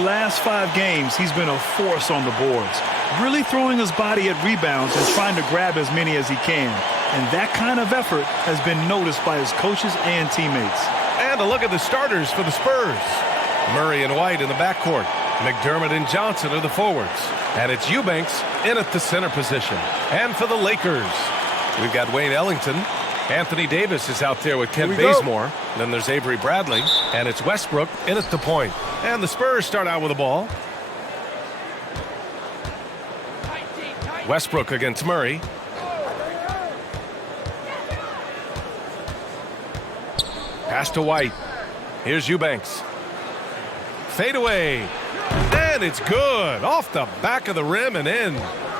last 5 games, he's been a force on the boards, really throwing his body at rebounds and trying to grab as many as he can. And that kind of effort has been noticed by his coaches and teammates. And a look at the starters for the Spurs. Murray and White in the backcourt. McDermott and Johnson are the forwards. And it's Eubanks in at the center position. And for the Lakers, we've got Wayne Ellington. Anthony Davis is out there with Kent Bazemore. Then there's Avery Bradley. And it's Westbrook in at the point. And the Spurs start out with the ball. Westbrook against Murray. Pass to White. Here's Eubanks. Fade away. And it's good. Off the back of the rim and in.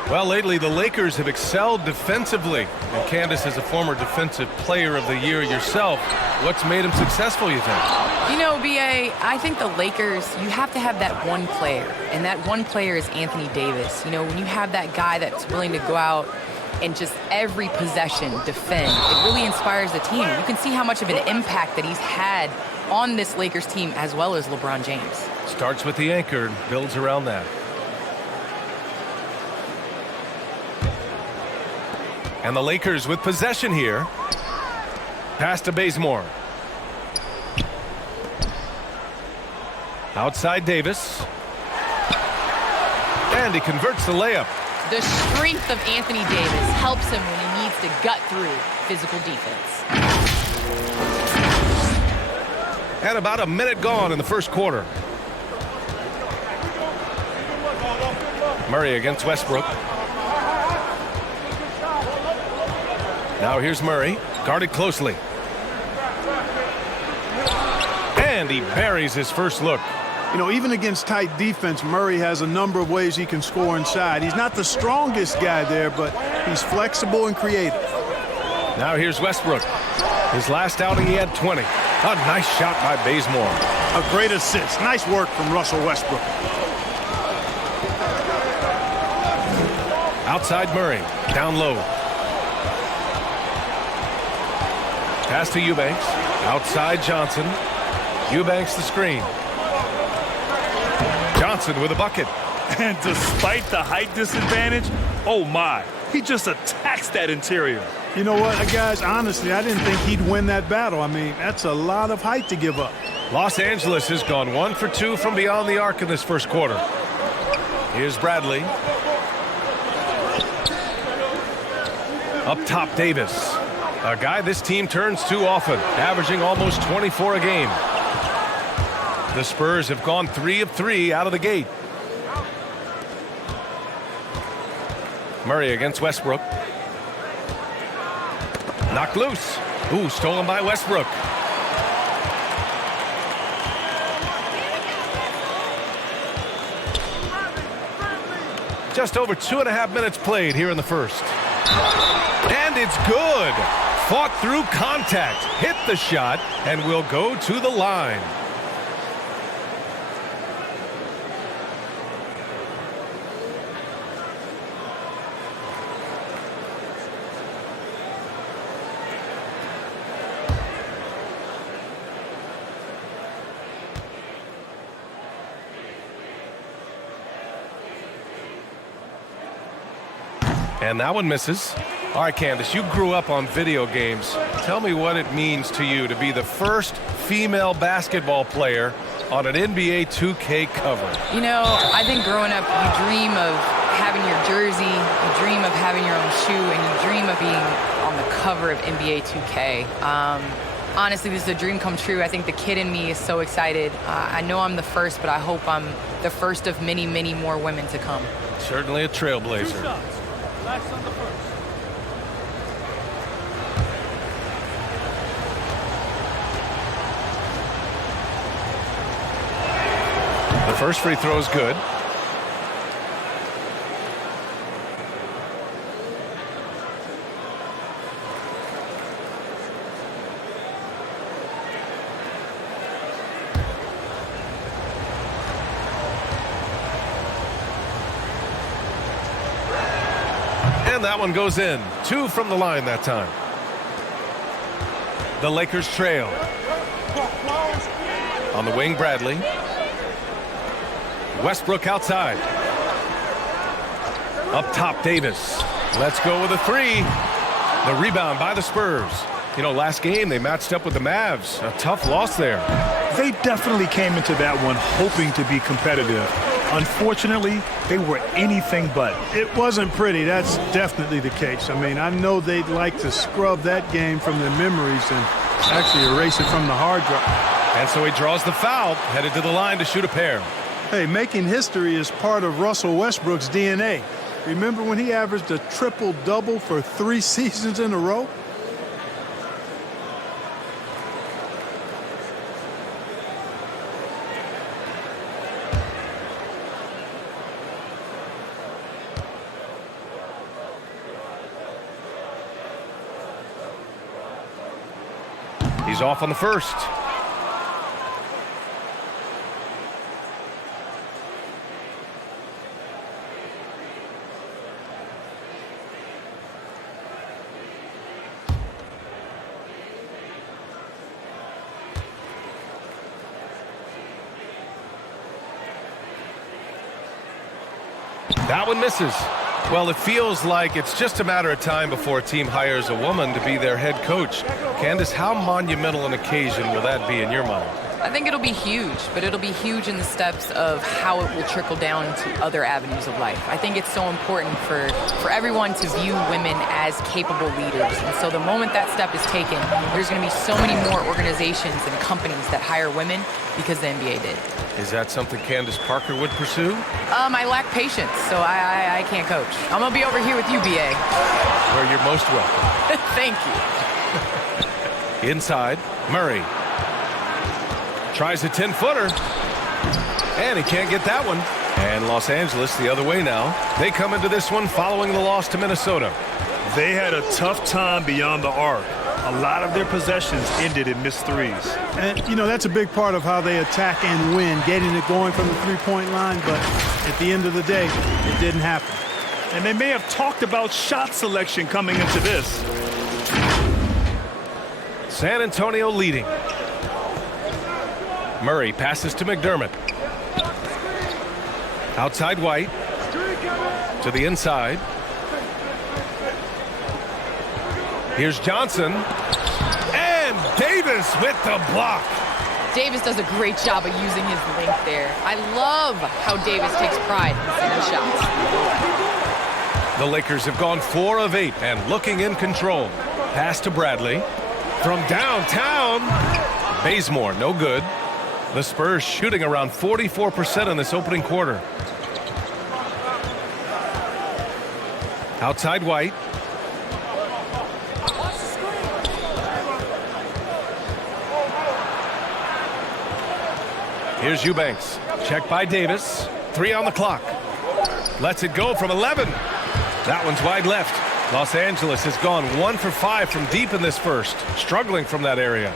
Well, lately the Lakers have excelled defensively. And Candace is a former defensive player of the year yourself. What's made him successful, you think? You know, B.A., I think the Lakers, you have to have that one player. And that one player is Anthony Davis. You know, when you have that guy that's willing to go out and just every possession defend, it really inspires the team. You can see how much of an impact that he's had on this Lakers team as well as LeBron James. Starts with the anchor and builds around that. And the Lakers with possession here. Pass to Bazemore. Outside Davis. And he converts the layup. The strength of Anthony Davis helps him when he needs to gut through physical defense. And about a minute gone in the first quarter. Murray against Westbrook. Now here's Murray, guarded closely. And he buries his first look. You know, even against tight defense, Murray has a number of ways he can score inside. He's not the strongest guy there, but he's flexible and creative. Now here's Westbrook. His last outing, he had 20. A nice shot by Bazemore. A great assist. Nice work from Russell Westbrook. Outside Murray, down low. Pass to Eubanks. Outside Johnson. Eubanks the screen. Johnson with a bucket. And despite the height disadvantage, oh my, he just attacks that interior. You know what, guys, honestly, I didn't think he'd win that battle. I mean, that's a lot of height to give up. Los Angeles has gone 1 for 2 from beyond the arc in this first quarter. Here's Bradley. Up top, Davis. A guy this team turns to often, averaging almost 24 a game. The Spurs have gone 3 of 3 out of the gate. Murray against Westbrook. Knocked loose. Ooh, stolen by Westbrook. Just over 2.5 minutes played here in the first. And it's good. Fought through contact, hit the shot, and will go to the line. And that one misses. All right, Candace, you grew up on video games. Tell me what it means to you to be the first female basketball player on an NBA 2K cover. You know, I think growing up, you dream of having your jersey, you dream of having your own shoe, and you dream of being on the cover of NBA 2K. Honestly, this is a dream come true. I think the kid in me is so excited. I know I'm the first, but I hope I'm the first of many, many more women to come. Certainly a trailblazer. On the first. The first free throw is good. And that one goes in. 2 from the line that time. The Lakers trail. On the wing, Bradley. Westbrook outside. Up top, Davis. Let's go with a three. The rebound by the Spurs. You know, last game they matched up with the Mavs. A tough loss there. They definitely came into that one hoping to be competitive. Unfortunately, they were anything but. It wasn't pretty. That's definitely the case. I mean, I know they'd like to scrub that game from their memories and actually erase it from the hard drive. And so he draws the foul, headed to the line to shoot a pair. Hey, making history is part of Russell Westbrook's DNA. Remember when he averaged a triple-double for 3 seasons in a row? He's off on the first. That one misses. Well, it feels like it's just a matter of time before a team hires a woman to be their head coach. Candace, how monumental an occasion will that be in your mind? I think it'll be huge, but it'll be huge in the steps of how it will trickle down to other avenues of life. I think it's so important for everyone to view women as capable leaders. And so the moment that step is taken, there's going to be so many more organizations and companies that hire women because the NBA did. Is that something Candace Parker would pursue? I lack patience, so I can't coach. I'm going to be over here with you, BA. Where you're most welcome. Thank you. Inside, Murray. Tries a 10-footer. And he can't get that one. And Los Angeles the other way now. They come into this one following the loss to Minnesota. They had a tough time beyond the arc. A lot of their possessions ended in missed threes. And, you know, that's a big part of how they attack and win, getting it going from the three-point line. But at the end of the day, it didn't happen. And they may have talked about shot selection coming into this. San Antonio leading. Murray passes to McDermott. Outside White. To the inside. Here's Johnson. And Davis with the block. Davis does a great job of using his length there. I love how Davis takes pride in his shots. The Lakers have gone 4 of 8 and looking in control. Pass to Bradley. From downtown. Bazemore, no good. The Spurs shooting around 44% in this opening quarter. Outside White. Here's Eubanks. Check by Davis. 3 on the clock. Lets it go from 11. That one's wide left. Los Angeles has gone 1 for 5 from deep in this first. Struggling from that area.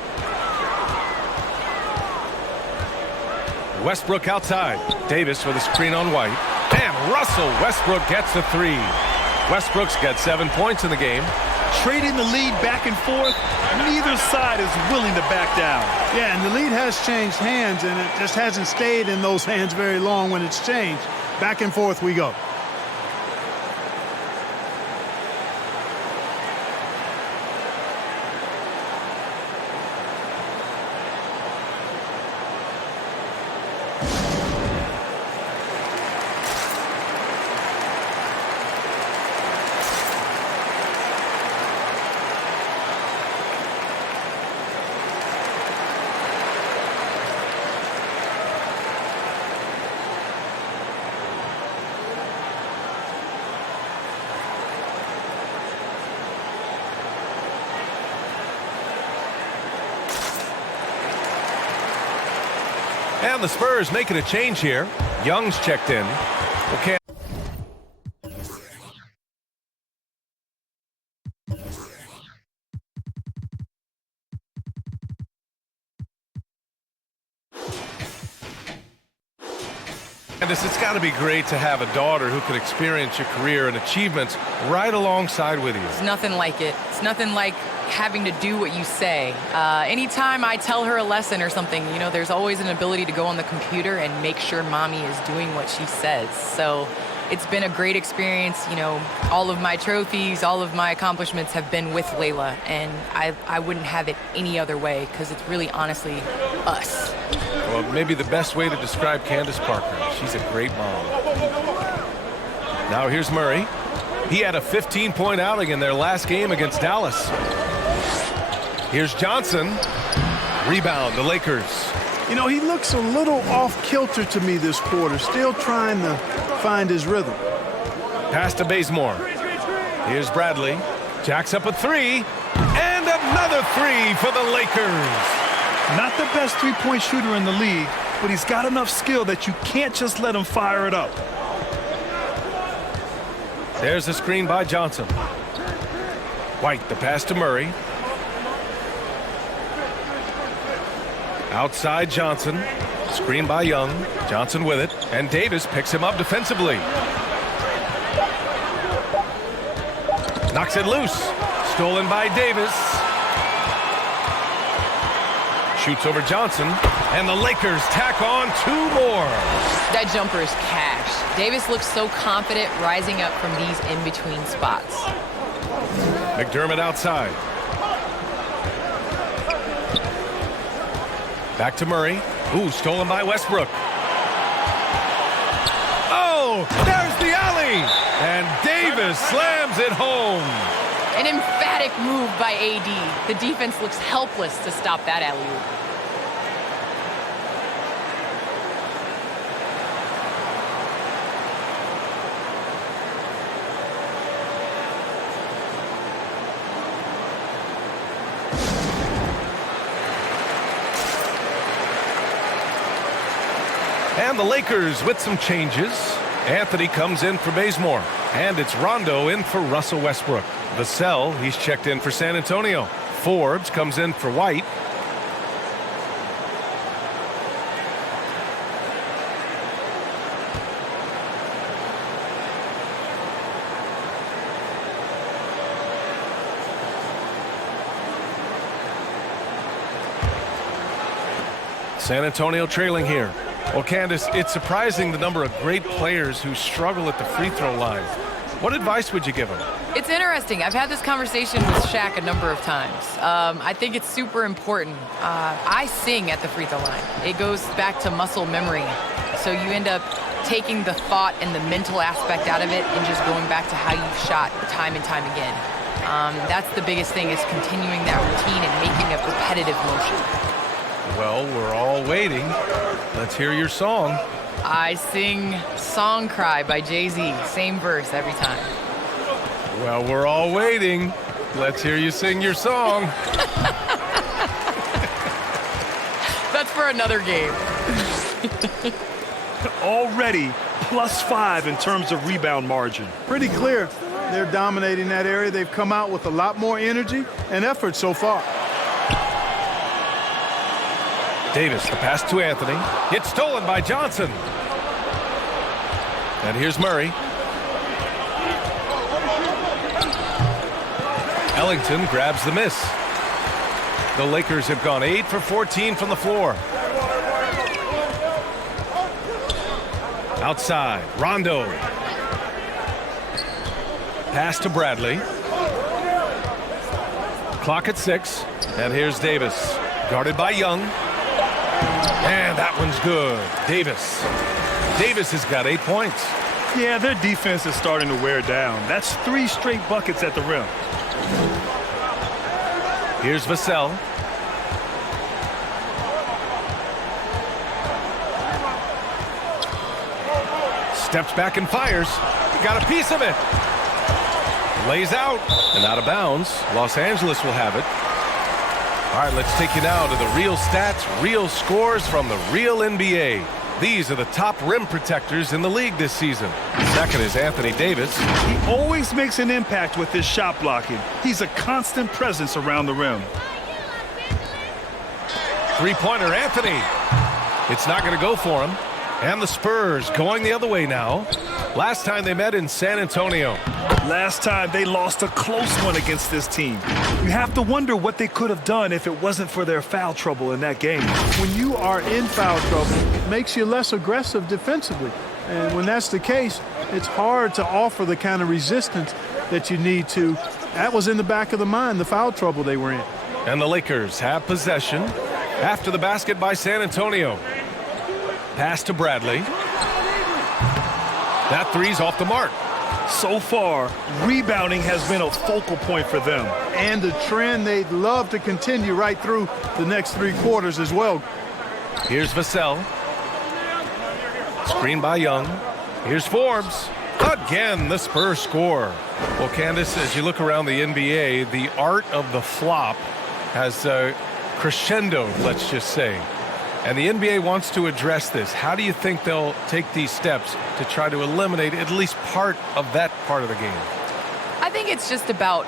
Westbrook outside. Davis with a screen on White. And Russell Westbrook gets the 3. Westbrook's got 7 points in the game. Trading the lead back and forth, neither side is willing to back down. Yeah, and the lead has changed hands, and it just hasn't stayed in those hands very long when it's changed. Back and forth we go. And the Spurs making a change here. Young's checked in. Okay. And it's got to be great to have a daughter who can experience your career and achievements right alongside with you. It's nothing like it. It's nothing like having to do what you say. Anytime I tell her a lesson or something, you know, there's always an ability to go on the computer and make sure mommy is doing what she says. So it's been a great experience. You know, all of my trophies, all of my accomplishments have been with Layla, and I wouldn't have it any other way because it's really honestly us. Well, maybe the best way to describe Candace Parker. She's a great mom. Now here's Murray. He had a 15-point outing in their last game against Dallas. Here's Johnson. Rebound, the Lakers. You know, he looks a little off-kilter to me this quarter, still trying to find his rhythm. Pass to Bazemore. Here's Bradley. Jacks up a three. And another three for the Lakers. Not the best three-point shooter in the league, but he's got enough skill that you can't just let him fire it up. There's a screen by Johnson. White, the pass to Murray. Outside Johnson. Screen by Young. Johnson with it. And Davis picks him up defensively. Knocks it loose. Stolen by Davis. Shoots over Johnson. And the Lakers tack on two more. That jumper is cash. Davis looks so confident rising up from these in-between spots. McDermott outside. Back to Murray. Ooh, stolen by Westbrook. Oh, there's the alley. And Davis slams it home. An emphatic move by AD. The defense looks helpless to stop that alley-oop. And the Lakers with some changes. Anthony comes in for Bazemore. And it's Rondo in for Russell Westbrook. Vassell, he's checked in for San Antonio. Forbes comes in for White. San Antonio trailing here. Well, Candace, it's surprising the number of great players who struggle at the free throw line. What advice would you give them? It's interesting. I've had this conversation with Shaq a number of times. I think it's super important. I sing at the free throw line. It goes back to muscle memory. So you end up taking the thought and the mental aspect out of it and just going back to how you've shot time and time again. That's the biggest thing, is continuing that routine and making a repetitive motion. Well, we're all waiting. Let's hear your song. I sing Song Cry by Jay-Z. Same verse every time. Well, we're all waiting. Let's hear you sing your song. That's for another game. Already +5 in terms of rebound margin. Pretty clear. They're dominating that area. They've come out with a lot more energy and effort so far. Davis, the pass to Anthony. It's stolen by Johnson. And here's Murray. Ellington grabs the miss. The Lakers have gone 8 for 14 from the floor. Outside, Rondo. Pass to Bradley. Clock at 6. And here's Davis. Guarded by Young. And that one's good. Davis. Davis has got 8 points. Yeah, their defense is starting to wear down. That's 3 straight buckets at the rim. Here's Vassell. Steps back and fires. Got a piece of it. Lays out and out of bounds. Los Angeles will have it. All right, let's take you now to the real stats, real scores from the real NBA. These are the top rim protectors in the league this season. Second is Anthony Davis. He always makes an impact with his shot blocking. He's a constant presence around the rim. Three-pointer Anthony. It's not going to go for him. And the Spurs going the other way now. Last time they met in San Antonio. Last time they lost a close one against this team. You have to wonder what they could have done if it wasn't for their foul trouble in that game. When you are in foul trouble, it makes you less aggressive defensively. And when that's the case, it's hard to offer the kind of resistance that you need to. That was in the back of the mind, the foul trouble they were in. And the Lakers have possession after the basket by San Antonio. Pass to Bradley. That three's off the mark. So far, rebounding has been a focal point for them. And the trend they'd love to continue right through the next 3 quarters as well. Here's Vassell. Screen by Young. Here's Forbes. Again, the Spurs score. Well, Candace, as you look around the NBA, the art of the flop has crescendoed, let's just say. And the NBA wants to address this. How do you think they'll take these steps to try to eliminate at least part of that part of the game? I think it's just about,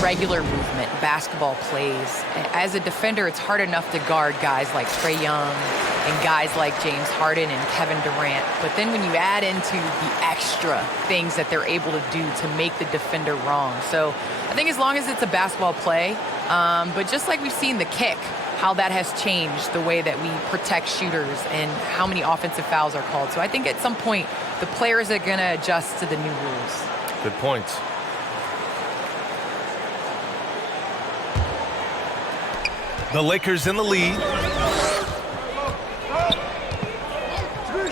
regular movement, basketball plays. As a defender, it's hard enough to guard guys like Trae Young and guys like James Harden and Kevin Durant. But then when you add into the extra things that they're able to do to make the defender wrong. So I think as long as it's a basketball play, but just like we've seen the kick, how that has changed the way that we protect shooters and how many offensive fouls are called. So I think at some point, the players are going to adjust to the new rules. Good points. The Lakers in the lead.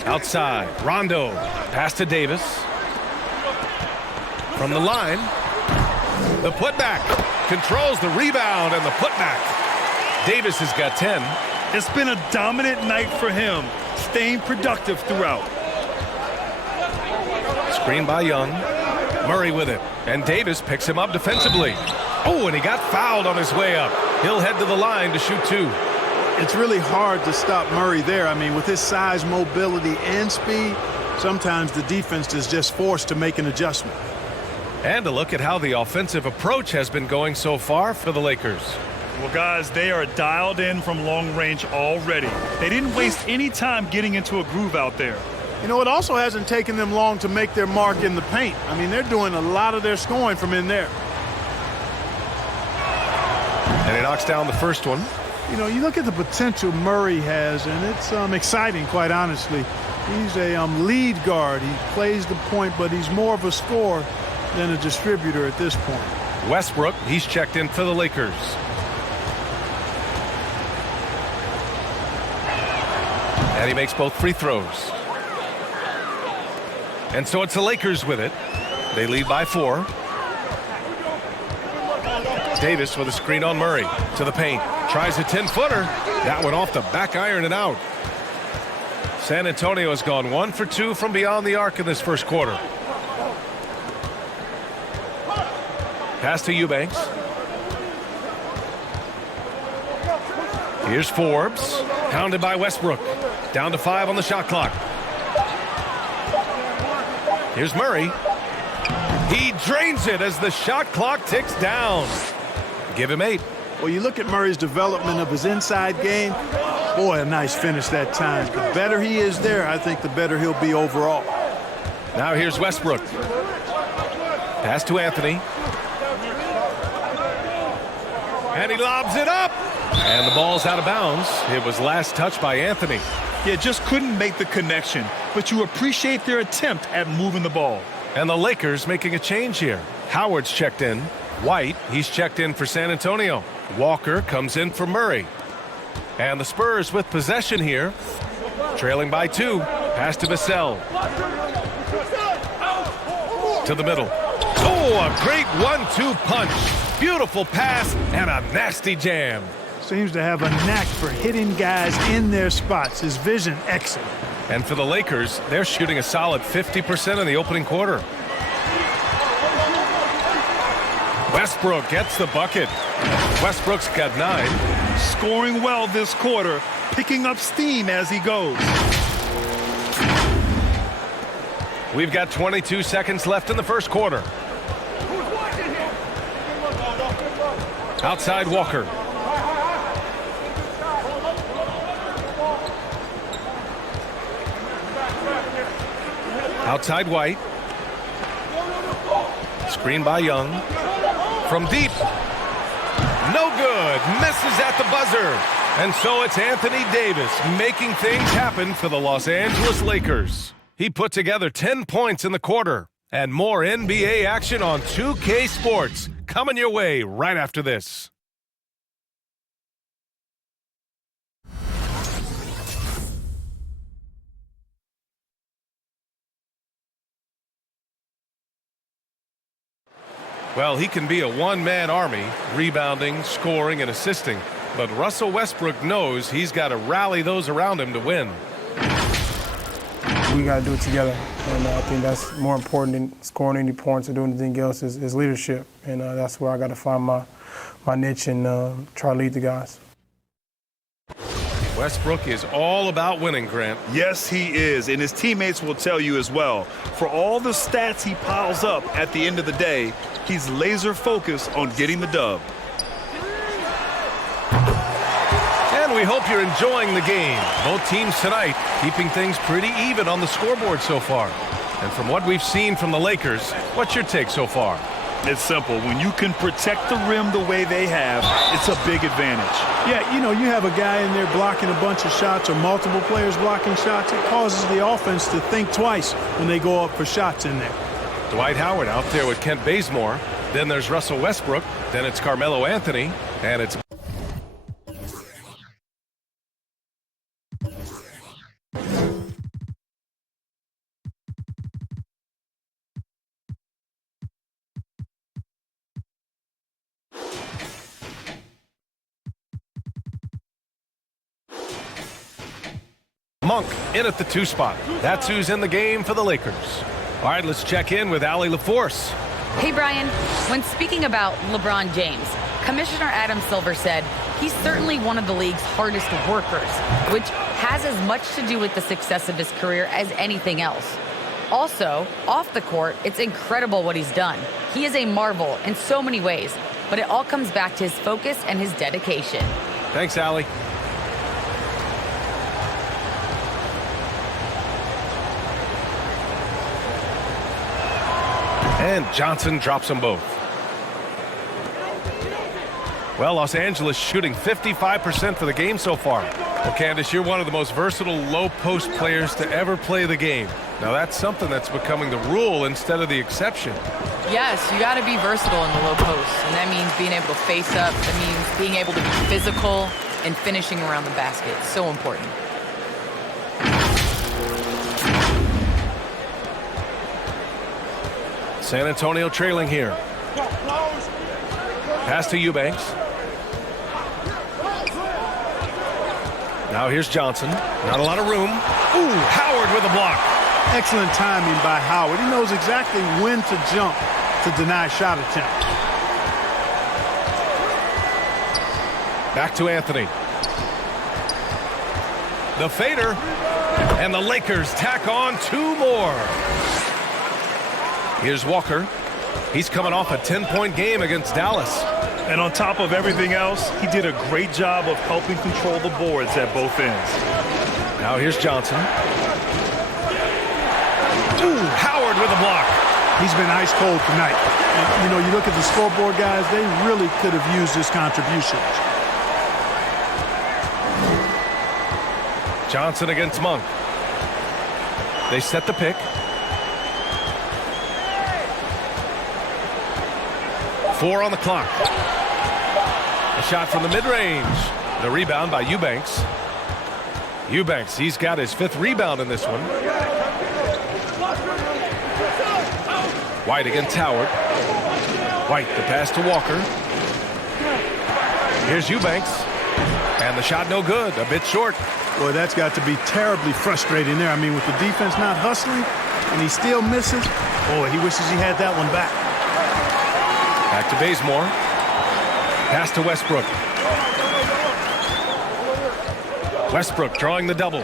Outside, Rondo. Pass to Davis. From the line. The putback. Controls the rebound and the putback. Davis has got 10. It's been a dominant night for him, staying productive throughout. Screen by Young. Murray with it. And Davis picks him up defensively. Oh, and he got fouled on his way up. He'll head to the line to shoot 2. It's really hard to stop Murray there. I mean, with his size, mobility, and speed, sometimes the defense is just forced to make an adjustment. And a look at how the offensive approach has been going so far for the Lakers. Well, guys, they are dialed in from long range already. They didn't waste any time getting into a groove out there. It also hasn't taken them long to make their mark in the paint. I mean, they're doing a lot of their scoring from in there. And he knocks down the first one. You look at the potential Murray has, and it's exciting, quite honestly. He's a lead guard. He plays the point, but he's more of a scorer than a distributor at this point. Westbrook, he's checked in for the Lakers. And he makes both free throws. And so it's the Lakers with it. They lead by 4. Davis with a screen on Murray. To the paint. Tries a 10-footer. That one off the back iron and out. San Antonio has gone 1 for 2 from beyond the arc in this first quarter. Pass to Eubanks. Here's Forbes. Pounded by Westbrook. Down to 5 on the shot clock. Here's Murray. He drains it as the shot clock ticks down. Give him 8. Well, you look at Murray's development of his inside game. Boy, a nice finish that time. The better he is there, I think the better he'll be overall. Now here's Westbrook. Pass to Anthony. And he lobs it up. And the ball's out of bounds. It was last touched by Anthony. Yeah, just couldn't make the connection, but you appreciate their attempt at moving the ball. And the Lakers making a change here. Howard's checked in. White, he's checked in for San Antonio. Walker comes in for Murray. And the Spurs with possession here. Trailing by 2. Pass to Vassell. To the middle. Oh, a great 1-2 punch. Beautiful pass and a nasty jam. Seems to have a knack for hitting guys in their spots. His vision, excellent. And for the Lakers, they're shooting a solid 50% in the opening quarter. Westbrook gets the bucket. Westbrook's got 9. Scoring well this quarter, picking up steam as he goes. We've got 22 seconds left in the first quarter. Outside Walker. Outside White. Screen by Young. From deep. No good. Misses at the buzzer. And so it's Anthony Davis making things happen for the Los Angeles Lakers. He put together 10 points in the quarter. And more NBA action on 2K Sports coming your way right after this. Well, he can be a one-man army, rebounding, scoring, and assisting. But Russell Westbrook knows he's got to rally those around him to win. We got to do it together. And I think that's more important than scoring any points or doing anything else is leadership. And that's where I got to find my niche and try to lead the guys. Westbrook is all about winning, Grant. Yes, he is, and his teammates will tell you as well. For all the stats he piles up at the end of the day, he's laser focused on getting the dub. And we hope you're enjoying the game. Both teams tonight keeping things pretty even on the scoreboard so far. And from what we've seen from the Lakers, what's your take so far? It's simple. When you can protect the rim the way they have, it's a big advantage. Yeah, you know, you have a guy in there blocking a bunch of shots or multiple players blocking shots. It causes the offense to think twice when they go up for shots in there. Dwight Howard out there with Kent Bazemore. Then there's Russell Westbrook. Then it's Carmelo Anthony. And it's Monk in at the 2 spot. That's who's in the game for the Lakers. All right, let's check in with Allie LaForce. Hey, Brian. When speaking about LeBron James, Commissioner Adam Silver said he's certainly one of the league's hardest workers, which has as much to do with the success of his career as anything else. Also, off the court, it's incredible what he's done. He is a marvel in so many ways, but it all comes back to his focus and his dedication. Thanks, Allie. And Johnson drops them both. Well, Los Angeles shooting 55% for the game so far. Well, Candace, you're one of the most versatile low-post players to ever play the game. Now, that's something that's becoming the rule instead of the exception. Yes, you got to be versatile in the low post, and that means being able to face up. That means being able to be physical and finishing around the basket. So important. San Antonio trailing here. Pass to Eubanks. Now here's Johnson. Not a lot of room. Ooh, Howard with a block. Excellent timing by Howard. He knows exactly when to jump to deny shot attempt. Back to Anthony. The fader. And the Lakers tack on 2 more. Here's Walker. He's coming off a 10-point game against Dallas. And on top of everything else, he did a great job of helping control the boards at both ends. Now here's Johnson. Ooh, Howard with a block. He's been ice cold tonight. And, you know, you look at the scoreboard, guys, they really could have used his contributions. Johnson against Monk. They set the pick. 4 on the clock. A shot from the mid-range. The rebound by Eubanks. Eubanks, he's got his 5th rebound in this one. White against Howard. White, the pass to Walker. Here's Eubanks. And the shot no good, a bit short. Boy, that's got to be terribly frustrating there. I mean, with the defense not hustling and he still misses, boy, he wishes he had that one back. Back to Bazemore. Pass to Westbrook. Westbrook drawing the double.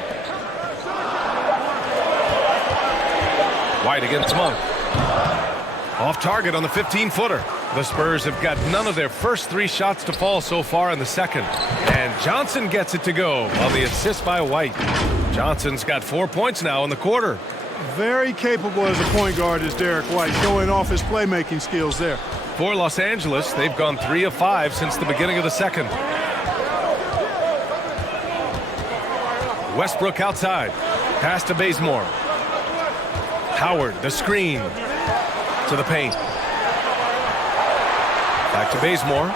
White against Monk. Off target on the 15-footer. The Spurs have got none of their first 3 shots to fall so far in the second. And Johnson gets it to go on the assist by White. Johnson's got 4 points now in the quarter. Very capable as a point guard is Derek White, showing off his playmaking skills there. For Los Angeles, they've gone 3 of 5 since the beginning of the second. Westbrook outside. Pass to Bazemore. Howard, the screen. To the paint. Back to Bazemore.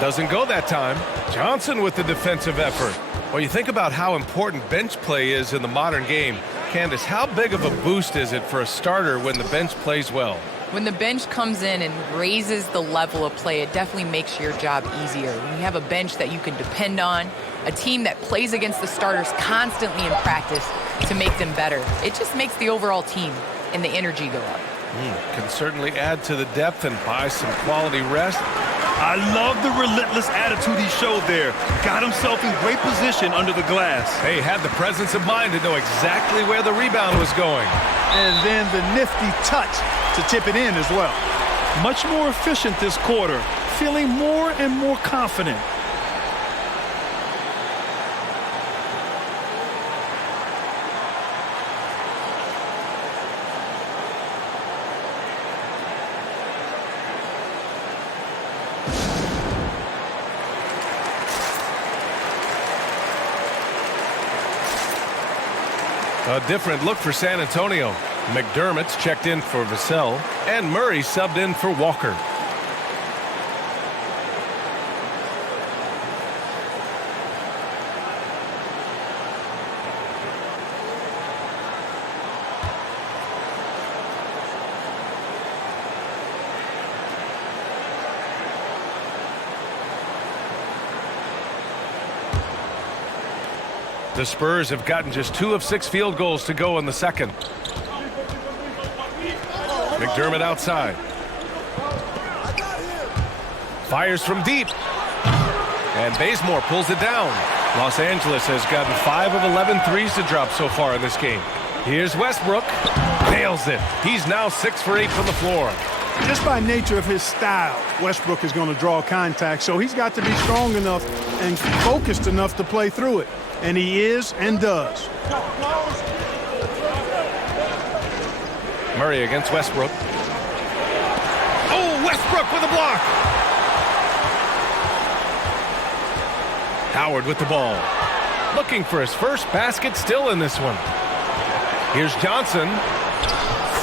Doesn't go that time. Johnson with the defensive effort. Well, you think about how important bench play is in the modern game. Candace, how big of a boost is it for a starter when the bench plays well? When the bench comes in and raises the level of play, it definitely makes your job easier. When you have a bench that you can depend on, a team that plays against the starters constantly in practice to make them better, it just makes the overall team and the energy go up. Can certainly add to the depth and buy some quality rest. I love the relentless attitude he showed there. Got himself in great position under the glass. Hey, had the presence of mind to know exactly where the rebound was going. And then the nifty touch to tip it in as well. Much more efficient this quarter, feeling more and more confident. A different look for San Antonio. McDermott's checked in for Vassell, and Murray subbed in for Walker. The Spurs have gotten just 2 of 6 field goals to go in the second. McDermott outside. Fires from deep. And Bazemore pulls it down. Los Angeles has gotten 5 of 11 threes to drop so far in this game. Here's Westbrook. Nails it. He's now 6 for 8 from the floor. Just by nature of his style, Westbrook is going to draw contact, so he's got to be strong enough and focused enough to play through it. And he is and does. Murray against Westbrook. Oh, Westbrook with a block. Howard with the ball. Looking for his first basket still in this one. Here's Johnson.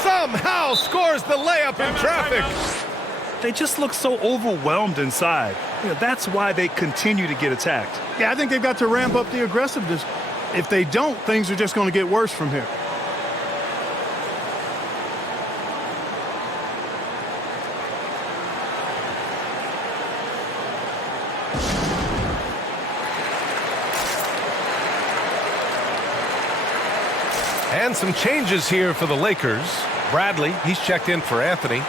Somehow scores the layup in traffic. They just look so overwhelmed inside. That's why they continue to get attacked. Yeah, I think they've got to ramp up the aggressiveness. If they don't, things are just going to get worse from here. And some changes here for the Lakers. Bradley, he's checked in for Anthony.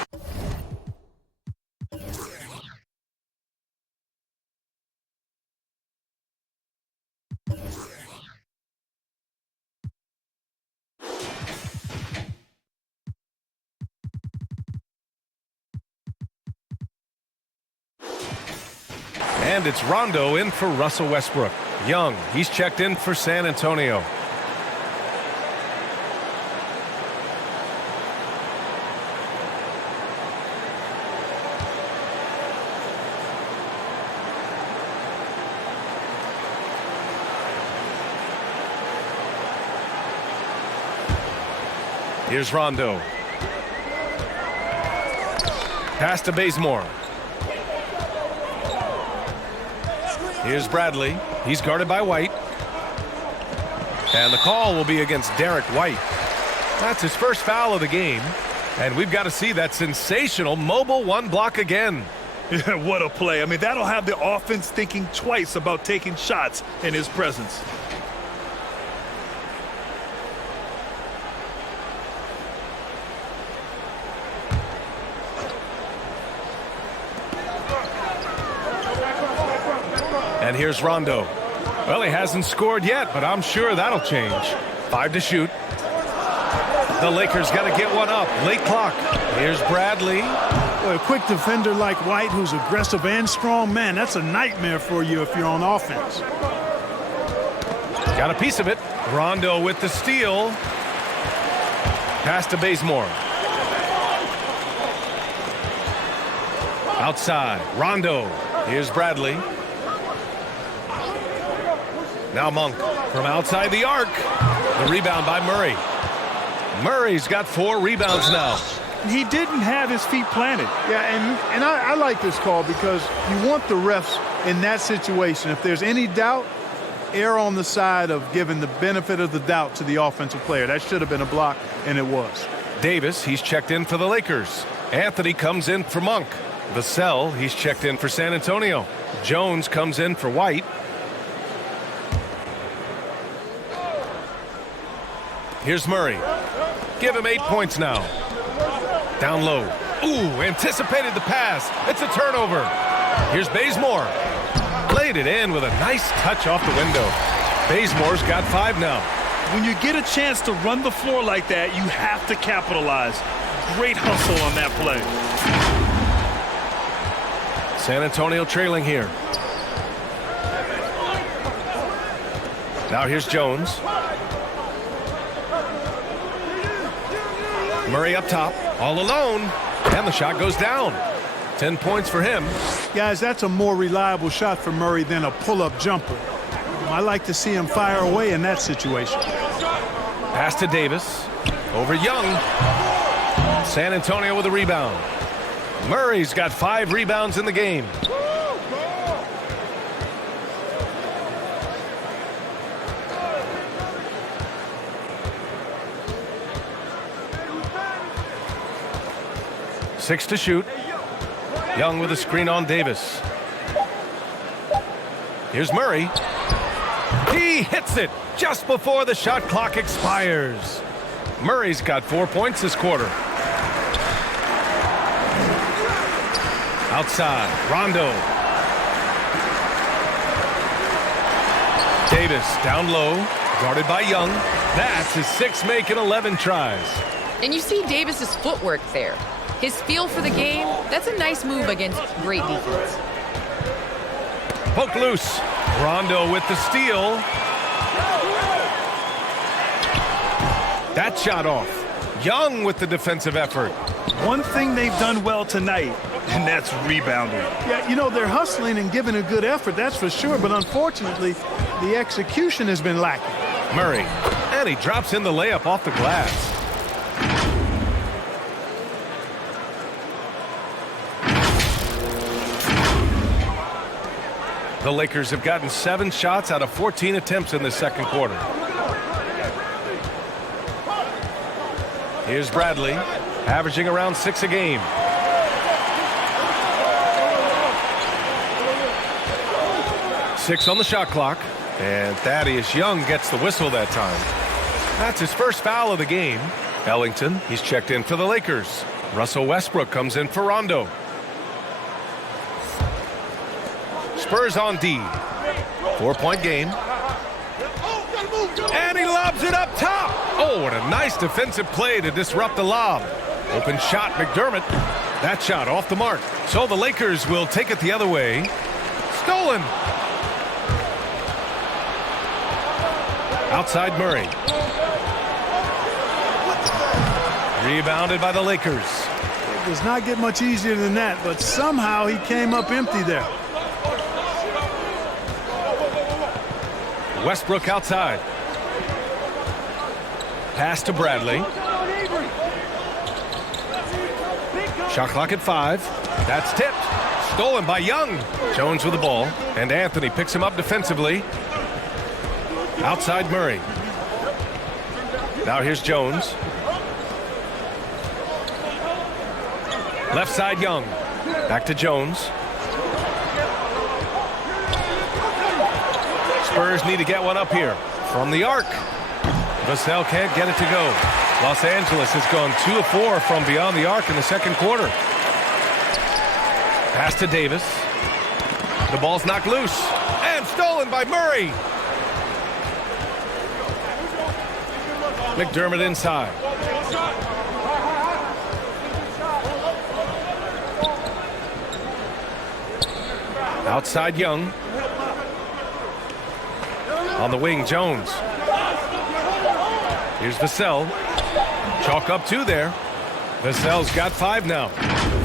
And it's Rondo in for Russell Westbrook. Young, he's checked in for San Antonio. Here's Rondo. Pass to Bazemore. Here's Bradley. He's guarded by White. And the call will be against Derek White. That's his first foul of the game. And we've got to see that sensational mobile 1 block again. Yeah, what a play. I mean, that'll have the offense thinking twice about taking shots in his presence. And here's Rondo. Well, he hasn't scored yet, but I'm sure that'll change. 5 to shoot. The Lakers got to get one up. Late clock. Here's Bradley. Well, a quick defender like White, who's aggressive and strong, man, that's a nightmare for you if you're on offense. Got a piece of it. Rondo with the steal. Pass to Bazemore. Outside. Rondo. Here's Bradley. Now Monk from outside the arc. The rebound by Murray. Murray's got 4 rebounds now. He didn't have his feet planted. Yeah, and I like this call because you want the refs in that situation. If there's any doubt, err on the side of giving the benefit of the doubt to the offensive player. That should have been a block, and it was. Davis, he's checked in for the Lakers. Anthony comes in for Monk. Vassell, he's checked in for San Antonio. Jones comes in for White. Here's Murray. Give him 8 points now. Down low. Ooh, anticipated the pass. It's a turnover. Here's Bazemore. Played it in with a nice touch off the window. Bazemore's got 5 now. When you get a chance to run the floor like that, you have to capitalize. Great hustle on that play. San Antonio trailing here. Now here's Jones. Murray up top, all alone, and the shot goes down. 10 points for him. Guys, that's a more reliable shot for Murray than a pull-up jumper. I like to see him fire away in that situation. Pass to Davis. Over Young. San Antonio with a rebound. Murray's got 5 rebounds in the game. Six to shoot. Young with a screen on Davis. Here's Murray. He hits it just before the shot clock expires. Murray's got 4 points this quarter. Outside, Rondo. Davis down low, guarded by Young. That's his 6th make in 11 tries. And you see Davis's footwork there. His feel for the game, that's a nice move against great defense. Poke loose. Rondo with the steal. That shot off. Young with the defensive effort. One thing they've done well tonight, and that's rebounding. Yeah, you know, they're hustling and giving a good effort, that's for sure, but unfortunately, the execution has been lacking. Murray, and he drops in the layup off the glass. The Lakers have gotten 7 shots out of 14 attempts in the second quarter. Here's Bradley, averaging around 6 a game. Six on the shot clock, and Thaddeus Young gets the whistle that time. That's his first foul of the game. Ellington, he's checked in for the Lakers. Russell Westbrook comes in for Rondo. Spurs on D. 4-point game. And he lobs it up top. Oh, what a nice defensive play to disrupt the lob. Open shot, McDermott. That shot off the mark. So the Lakers will take it the other way. Stolen. Outside Murray. Rebounded by the Lakers. It does not get much easier than that, but somehow he came up empty there. Westbrook outside. Pass to Bradley. Shot clock at 5. That's tipped. Stolen by Young. Jones with the ball. And Anthony picks him up defensively. Outside Murray. Now here's Jones. Left side Young. Back to Jones. Spurs need to get one up here. From the arc. Vassell can't get it to go. Los Angeles has gone 2 of 4 from beyond the arc in the second quarter. Pass to Davis. The ball's knocked loose. And stolen by Murray. McDermott inside. Outside Young. On the wing, Jones. Here's Vassell. Chalk up 2 there. Vassell's got 5 now.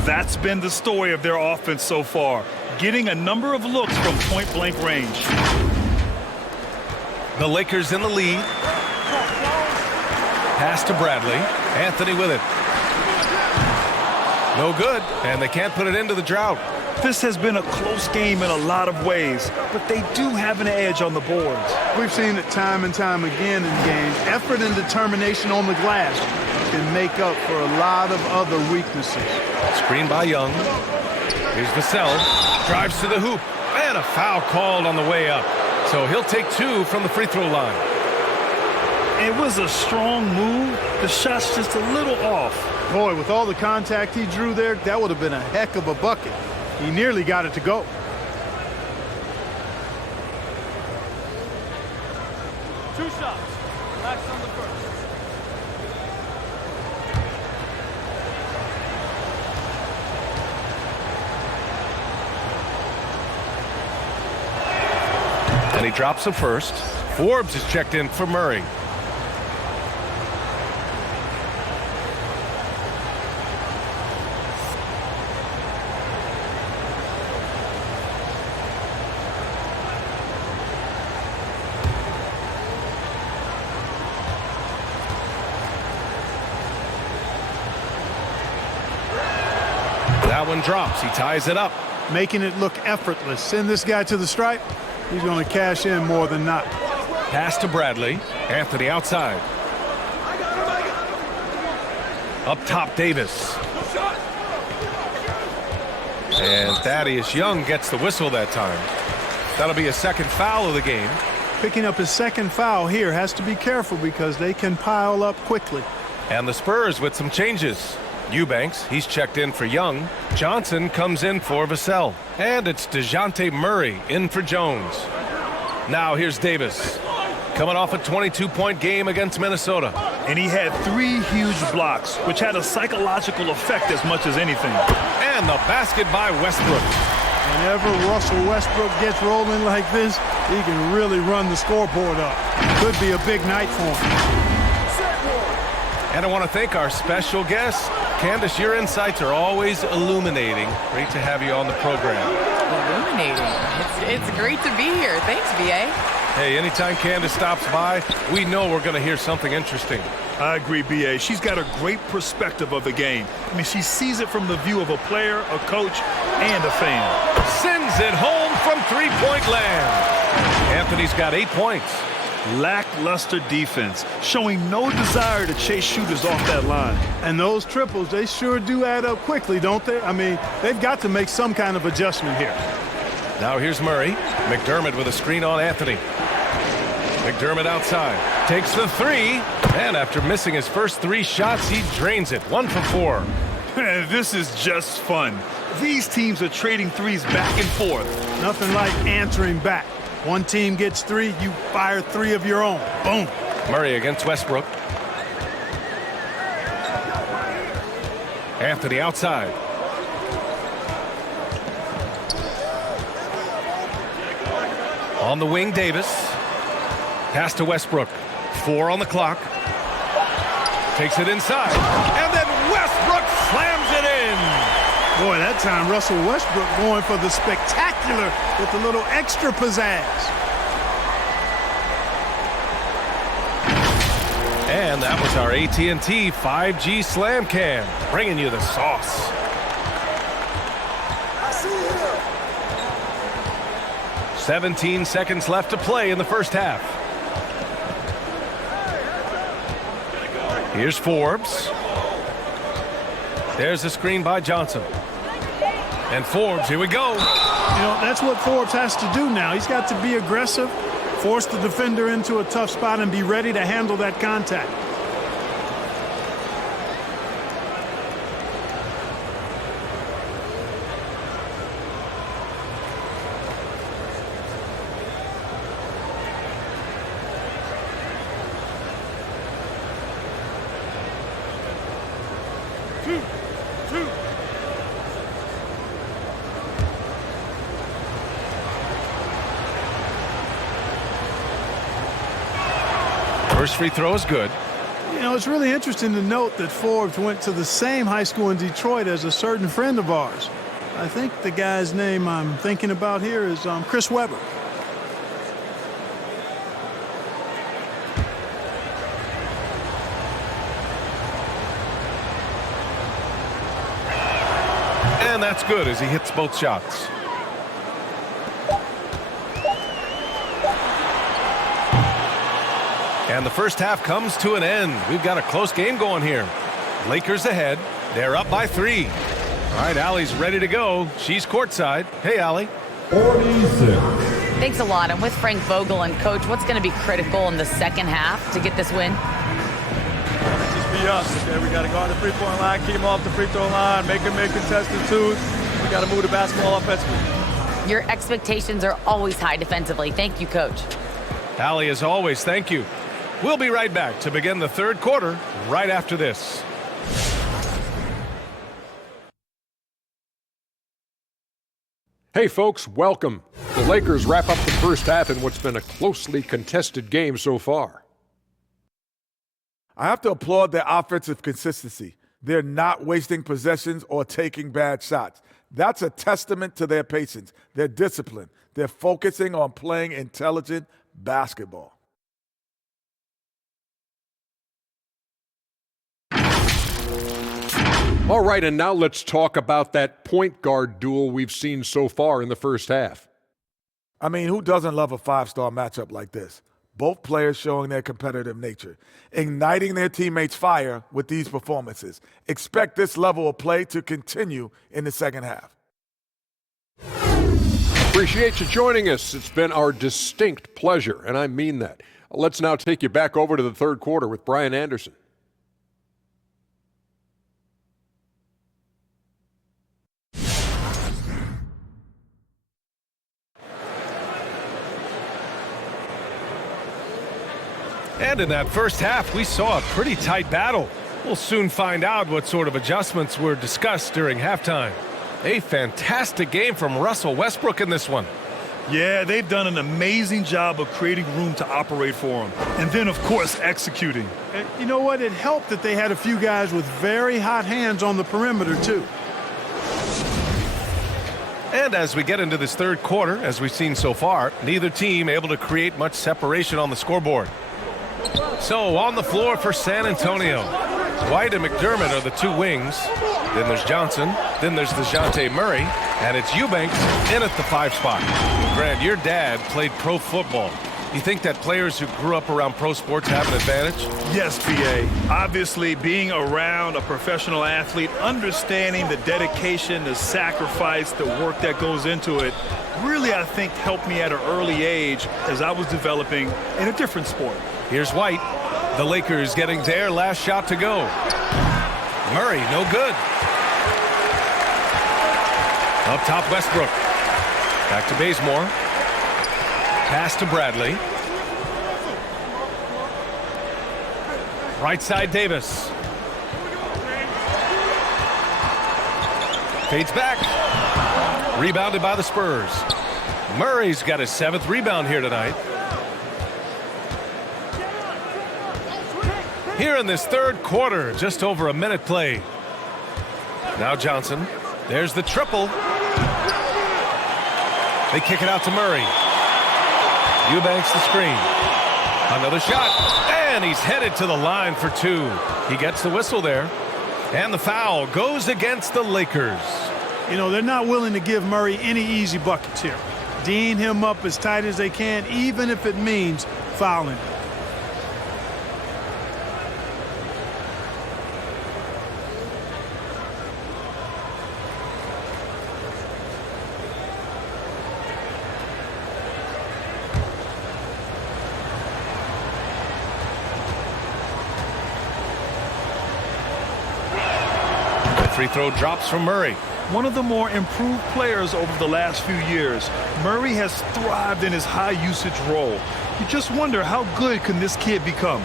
That's been the story of their offense so far, getting a number of looks from point-blank range. The Lakers in the lead. Pass to Bradley. Anthony with it. No good, and they can't put it into the drought. This has been a close game in a lot of ways, but they do have an edge on the boards. We've seen it time and time again in games. Effort and determination on the glass can make up for a lot of other weaknesses. Screen by Young. Here's Vassell. Drives to the hoop. And a foul called on the way up. So he'll take 2 from the free throw line. It was a strong move. The shot's just a little off. Boy, with all the contact he drew there, that would have been a heck of a bucket. He nearly got it to go. Two shots. Max on the first. And he drops the first. Forbes is checked in for Murray. That one drops. He ties it up. Making it look effortless. Send this guy to the stripe. He's going to cash in more than not. Pass to Bradley. Anthony outside. Up top, Davis. And Thaddeus Young gets the whistle that time. That'll be a second foul of the game. Picking up his second foul here, has to be careful because they can pile up quickly. And the Spurs with some changes. Eubanks, he's checked in for Young. Johnson comes in for Vassell. And it's DeJounte Murray in for Jones. Now here's Davis. Coming off a 22-point game against Minnesota. And he had 3 huge blocks, which had a psychological effect as much as anything. And the basket by Westbrook. Whenever Russell Westbrook gets rolling like this, he can really run the scoreboard up. Could be a big night for him. And I want to thank our special guest. Candace, your insights are always illuminating. Great to have you on the program. Illuminating. It's great to be here. Thanks, VA. Hey, anytime Candace stops by, we know we're going to hear something interesting. I agree, B.A. She's got a great perspective of the game. I mean, she sees it from the view of a player, a coach, and a fan. Sends it home from three-point land. Anthony's got 8 points. Lackluster defense, showing no desire to chase shooters off that line. And those triples, they sure do add up quickly, don't they? I mean, they've got to make some kind of adjustment here. Now here's Murray. McDermott with a screen on Anthony. McDermott outside. Takes the 3. And after missing his first 3 shots, he drains it. 1 for 4. This is just fun. These teams are trading threes back and forth. Nothing like answering back. One team gets 3, you fire 3 of your own. Boom. Murray against Westbrook. Anthony outside. On the wing, Davis. Pass to Westbrook. 4 on the clock. Takes it inside. And then Westbrook slams it in. Boy, that time Russell Westbrook going for the spectacular with a little extra pizzazz. And that was our AT&T 5G Slam Cam, bringing you the sauce. I see here. 17 seconds left to play in the first half. Here's Forbes. There's a screen by Johnson. And Forbes, here we go. You know, that's what Forbes has to do now. He's got to be aggressive, force the defender into a tough spot, and be ready to handle that contact. First free throw is good. You know, it's really interesting to note that Forbes went to the same high school in Detroit as a certain friend of ours. I think the guy's name I'm thinking about here is Chris Webber. And that's good as he hits both shots. And the first half comes to an end. We've got a close game going here. Lakers ahead. They're up by 3. All right, Allie's ready to go. She's courtside. Hey, Allie. 46. Thanks a lot. I'm with Frank Vogel. And, Coach, what's going to be critical in the second half to get this win? Just be us, okay? We got to go on the three-point line, keep them off the free throw line, make them make contested twos. We got to move the basketball offensively. Your expectations are always high defensively. Thank you, Coach. Allie, as always, thank you. We'll be right back to begin the third quarter right after this. Hey folks, welcome. The Lakers wrap up the first half in what's been a closely contested game so far. I have to applaud their offensive consistency. They're not wasting possessions or taking bad shots. That's a testament to their patience, their discipline. They're focusing on playing intelligent basketball. All right, and now let's talk about that point guard duel we've seen so far in the first half. I mean, who doesn't love a five-star matchup like this? Both players showing their competitive nature, igniting their teammates' fire with these performances. Expect this level of play to continue in the second half. Appreciate you joining us. It's been our distinct pleasure, and I mean that. Let's now take you back over to the third quarter with Brian Anderson. And in that first half, we saw a pretty tight battle. We'll soon find out what sort of adjustments were discussed during halftime. A fantastic game from Russell Westbrook in this one. Yeah, they've done an amazing job of creating room to operate for him. And then, of course, executing. And you know what? It helped that they had a few guys with very hot hands on the perimeter, too. And as we get into this third quarter, as we've seen so far, neither team able to create much separation on the scoreboard. So on the floor for San Antonio, White and McDermott are the two wings. Then there's Johnson. Then there's DeJounte Murray. And it's Eubanks in at the 5 spot. Grant, your dad played pro football. You think that players who grew up around pro sports have an advantage? Yes, B.A. Obviously, being around a professional athlete, understanding the dedication, the sacrifice, the work that goes into it, really, I think, helped me at an early age as I was developing in a different sport. Here's White. The Lakers getting their last shot to go. Murray, no good. Up top, Westbrook. Back to Bazemore. Pass to Bradley. Right side, Davis. Fades back. Rebounded by the Spurs. Murray's got his 7th rebound here tonight. Here in this third quarter, just over a minute played. Now Johnson. There's the triple. They kick it out to Murray. Eubanks the screen. Another shot. And he's headed to the line for 2. He gets the whistle there. And the foul goes against the Lakers. You know, they're not willing to give Murray any easy buckets here. D'ing him up as tight as they can, even if it means fouling. Free throw drops from Murray. One of the more improved players over the last few years, Murray has thrived in his high-usage role. You just wonder how good can this kid become?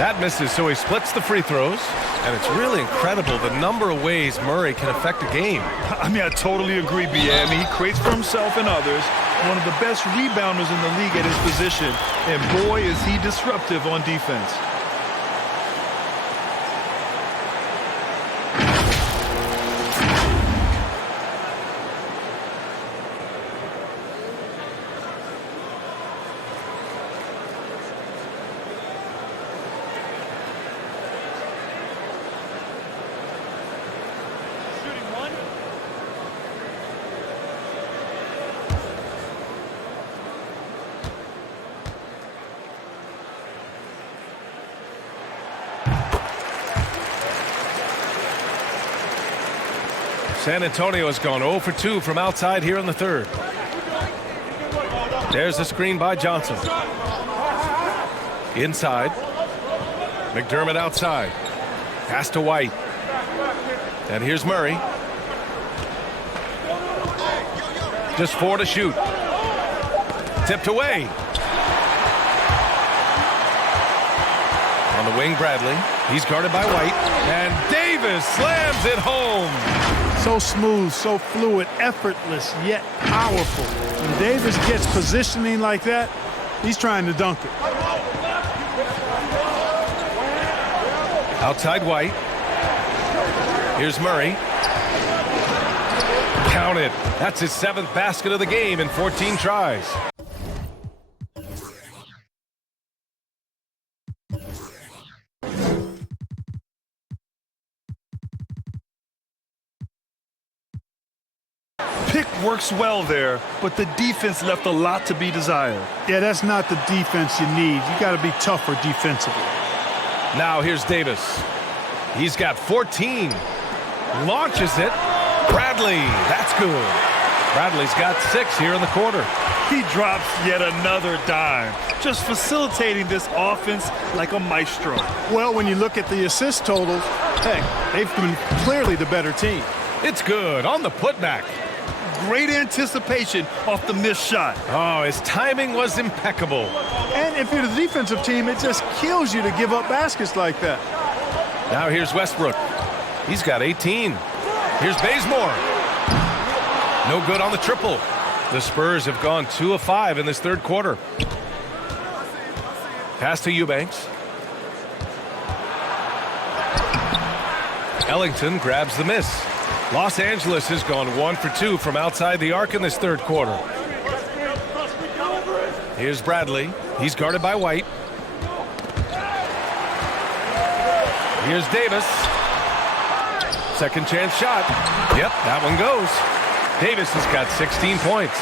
That misses, so he splits the free throws. And it's really incredible the number of ways Murray can affect a game. I mean, I totally agree, B.A. I mean, he creates for himself and others. One of the best rebounders in the league at his position. And boy, is he disruptive on defense. San Antonio has gone 0 for 2 from outside here in the third. There's the screen by Johnson. Inside. McDermott outside. Pass to White. And here's Murray. Just 4 to shoot. Tipped away. On the wing, Bradley. He's guarded by White. And Davis slams it home. So smooth, so fluid, effortless, yet powerful. When Davis gets positioning like that, he's trying to dunk it. Outside White. Here's Murray. Count it. That's his 7th basket of the game in 14 tries. Pick works well there, but the defense left a lot to be desired. Yeah, that's not the defense you need. You got to be tougher defensively. Now here's Davis. He's got 14. Launches it. Bradley. That's good. Bradley's got 6 here in the quarter. He drops yet another dime, just facilitating this offense like a maestro. Well, when you look at the assist totals, heck, they've been clearly the better team. It's good on the putback. Great anticipation off the missed shot. Oh, his timing was impeccable. And if you're the defensive team, it just kills you to give up baskets like that. Now here's Westbrook. He's got 18. Here's Bazemore. No good on the triple. The Spurs have gone 2 of 5 in this third quarter. Pass to Eubanks. Ellington grabs the miss. Los Angeles has gone 1 for 2 from outside the arc in this third quarter. Here's Bradley. He's guarded by White. Here's Davis. Second chance shot. Yep, that one goes. Davis has got 16 points.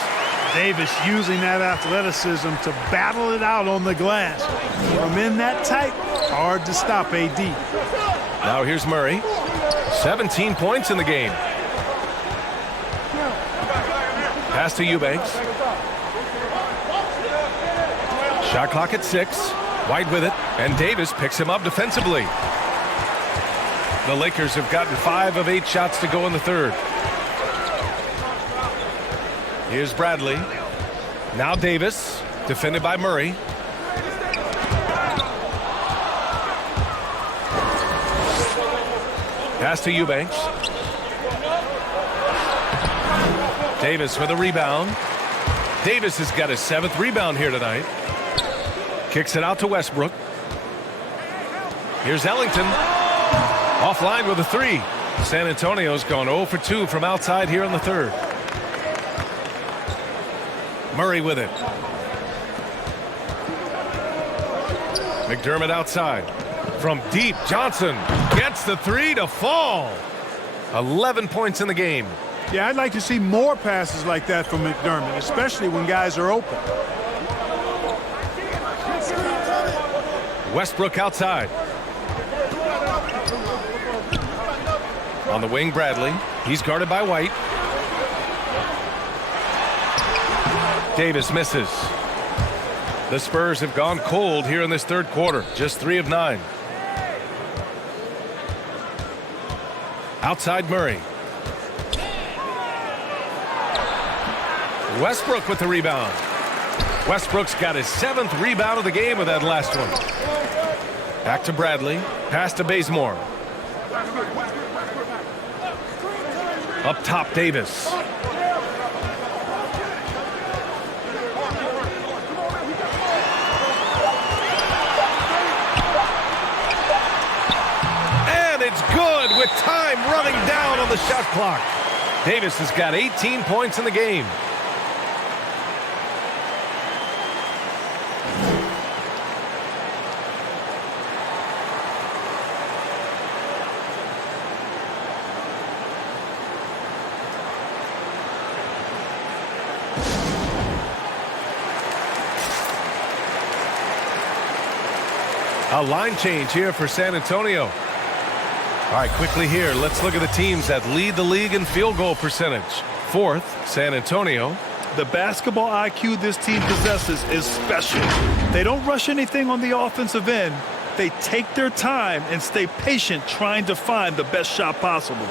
Davis using that athleticism to battle it out on the glass. From in that tight, hard to stop AD. Now here's Murray. 17 points in the game. Pass to Eubanks. Shot clock at 6. White with it, and Davis picks him up defensively. The Lakers have gotten 5 of 8 shots to go in the third. Here's Bradley. Now Davis, defended by Murray. Pass to Eubanks. Davis with a rebound. Davis has got his 7th rebound here tonight. Kicks it out to Westbrook. Here's Ellington. Offline with a 3. San Antonio's gone 0 for 2 from outside here in the third. Murray with it. McDermott outside. From deep, Johnson gets the 3 to fall. 11 points in the game. Yeah, I'd like to see more passes like that from McDermott, especially when guys are open. Westbrook outside. On the wing, Bradley. He's guarded by White. Davis misses. The Spurs have gone cold here in this third quarter. Just 3 of 9. Outside Murray. Westbrook with the rebound. Westbrook's got his 7th rebound of the game with that last one. Back to Bradley. Pass to Bazemore. Up top, Davis. And it's good with time running down on the shot clock. Davis has got 18 points in the game. A line change here for San Antonio. All right, quickly here, let's look at the teams that lead the league in field goal percentage. 4th, San Antonio. The basketball IQ this team possesses is special. They don't rush anything on the offensive end. They take their time and stay patient trying to find the best shot possible.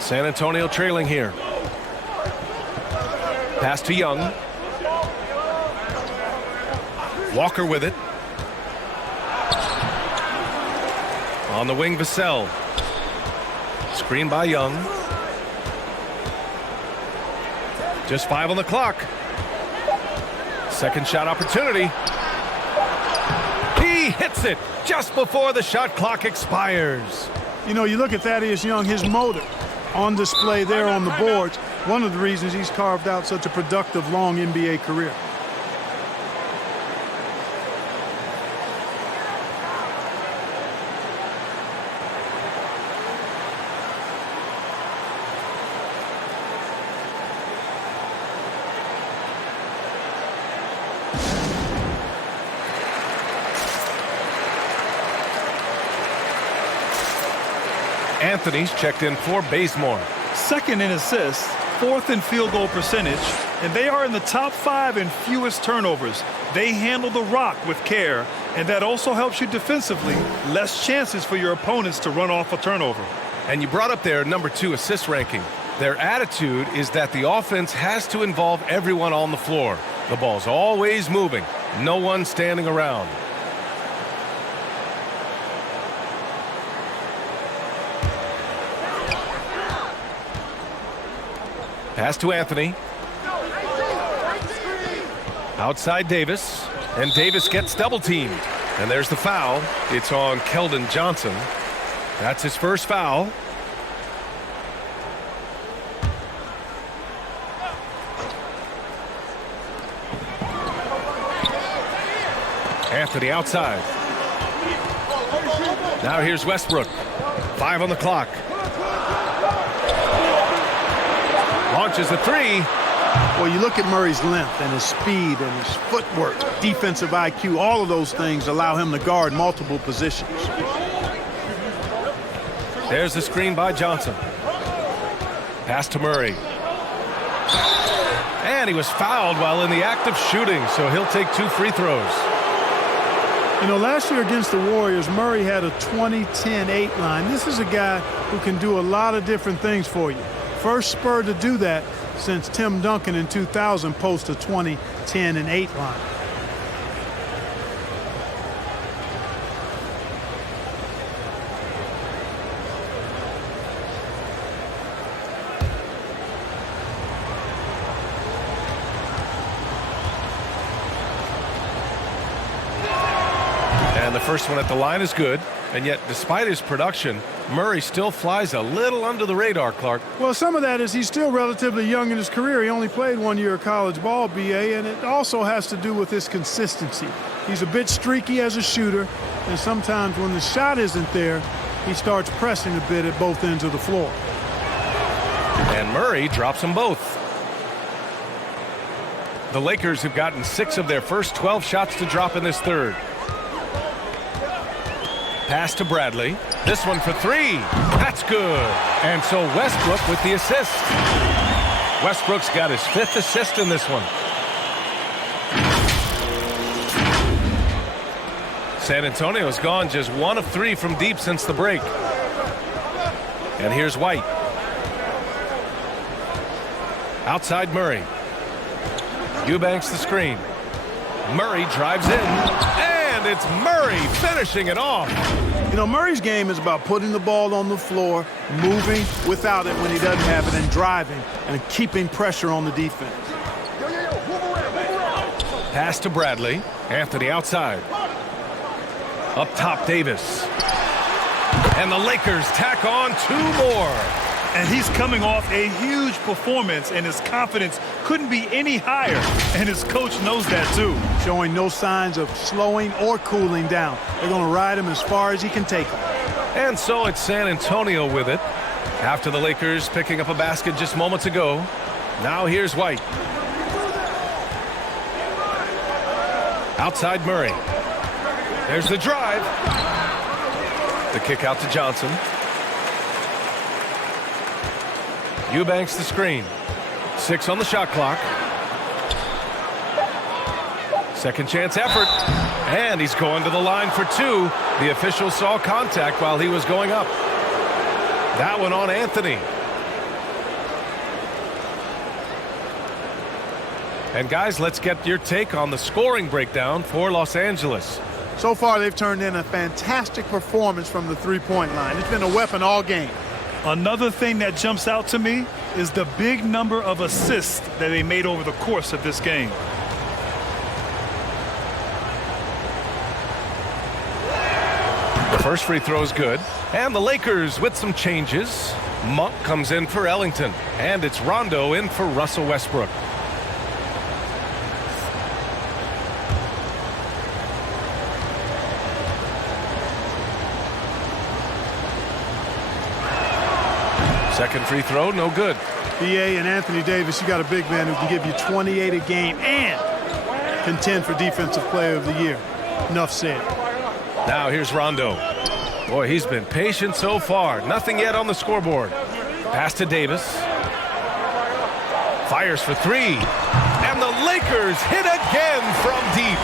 San Antonio trailing here. Pass to Young. Walker with it. On the wing, Vassell. Screen by Young. Just 5 on the clock. Second shot opportunity. He hits it just before the shot clock expires. You know, you look at Thaddeus Young, his motor on display there on the boards. One of the reasons he's carved out such a productive, long NBA career. Anthony's checked in for Bazemore. 2nd in assists, 4th in field goal percentage, and they are in the top 5 in fewest turnovers. They handle the rock with care, and that also helps you defensively. Less chances for your opponents to run off a turnover. And you brought up their number 2 assist ranking. Their attitude is that the offense has to involve everyone on the floor. The ball's always moving, no one standing around. Pass to Anthony. Outside Davis. And Davis gets double teamed. And there's the foul. It's on Keldon Johnson. That's his first foul. Anthony outside. Now here's Westbrook. 5 on the clock. Launches a 3. Well, you look at Murray's length and his speed and his footwork, defensive IQ, all of those things allow him to guard multiple positions. There's the screen by Johnson. Pass to Murray. And he was fouled while in the act of shooting, so he'll take 2 free throws. You know, last year against the Warriors, Murray had a 20-10-8 line. This is a guy who can do a lot of different things for you. First Spur to do that since Tim Duncan in 2000 posted a 20-10-8 line. And the first one at the line is good. And yet, despite his production, Murray still flies a little under the radar, Clark. Well, some of that is he's still relatively young in his career. He only played 1 year of college ball, BA, and it also has to do with his consistency. He's a bit streaky as a shooter, and sometimes when the shot isn't there, he starts pressing a bit at both ends of the floor. And Murray drops them both. The Lakers have gotten 6 of their first 12 shots to drop in this third. Pass to Bradley. This one for 3. That's good. And so Westbrook with the assist. Westbrook's got his 5th assist in this one. San Antonio's gone just 1 of 3 from deep since the break. And here's White. Outside Murray. Eubanks the screen. Murray drives in, and it's Murray finishing it off. You know, Murray's game is about putting the ball on the floor, moving without it when he doesn't have it, and driving and keeping pressure on the defense. Pass to Bradley. Anthony outside. Up top, Davis. And the Lakers tack on 2 more. And he's coming off a huge performance, and his confidence couldn't be any higher. And his coach knows that, too. Showing no signs of slowing or cooling down. They're going to ride him as far as he can take him. And so it's San Antonio with it. After the Lakers picking up a basket just moments ago. Now here's White. Outside Murray. There's the drive. The kick out to Johnson. Eubanks the screen. 6 on the shot clock. Second chance effort. And he's going to the line for 2. The official saw contact while he was going up. That one on Anthony. And guys, let's get your take on the scoring breakdown for Los Angeles. So far, they've turned in a fantastic performance from the three-point line. It's been a weapon all game. Another thing that jumps out to me is the big number of assists that they made over the course of this game. The first free throw is good. And the Lakers with some changes. Monk comes in for Ellington. And it's Rondo in for Russell Westbrook. Second free throw, no good. BA and Anthony Davis, you got a big man who can give you 28 a game and contend for Defensive Player of the Year. Enough said. Now here's Rondo. Boy, he's been patient so far. Nothing yet on the scoreboard. Pass to Davis. Fires for 3. And the Lakers hit again from deep.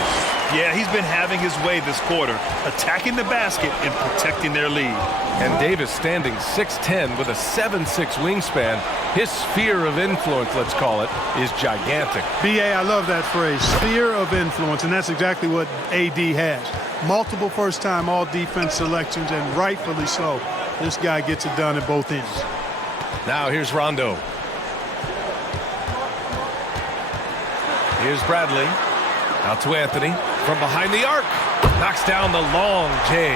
Yeah, he's been having his way this quarter, attacking the basket and protecting their lead. And Davis standing 6'10" with a 7'6" wingspan. His sphere of influence, let's call it, is gigantic. BA, I love that phrase, sphere of influence, and that's exactly what AD has. Multiple first-time all-defense selections, and rightfully so. This guy gets it done at both ends. Now here's Rondo. Here's Bradley. Out to Anthony. From behind the arc. Knocks down the long J.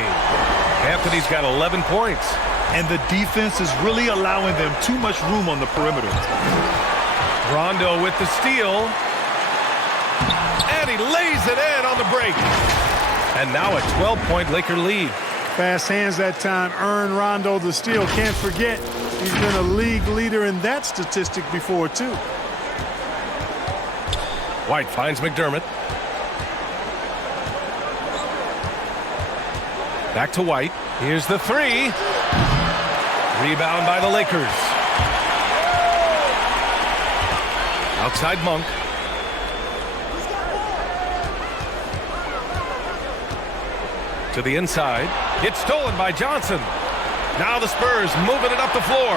Anthony's got 11 points. And the defense is really allowing them too much room on the perimeter. Rondo with the steal. And he lays it in on the break. And now a 12-point Laker lead. Fast hands that time earned Rondo the steal. Can't forget, he's been a league leader in that statistic before, too. White finds McDermott. Back to White. Here's the 3. Rebound by the Lakers. Outside Monk. To the inside. It's stolen by Johnson. Now the Spurs moving it up the floor.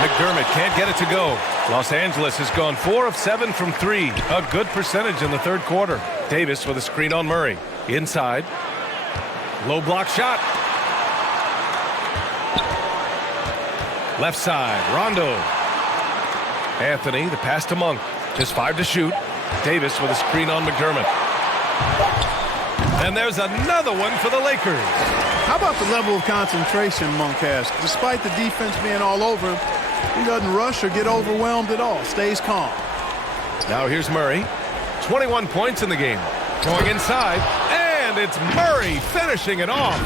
McDermott can't get it to go. Los Angeles has gone 4 of 7 from 3. A good percentage in the third quarter. Davis with a screen on Murray. Inside. Low block shot. Left side. Rondo. Anthony, the pass to Monk. Just 5 to shoot. Davis with a screen on McDermott. And there's another one for the Lakers. How about the level of concentration Monk has? Despite the defense being all over him, he doesn't rush or get overwhelmed at all. Stays calm. Now here's Murray. 21 points in the game. Going inside. And it's Murray finishing it off.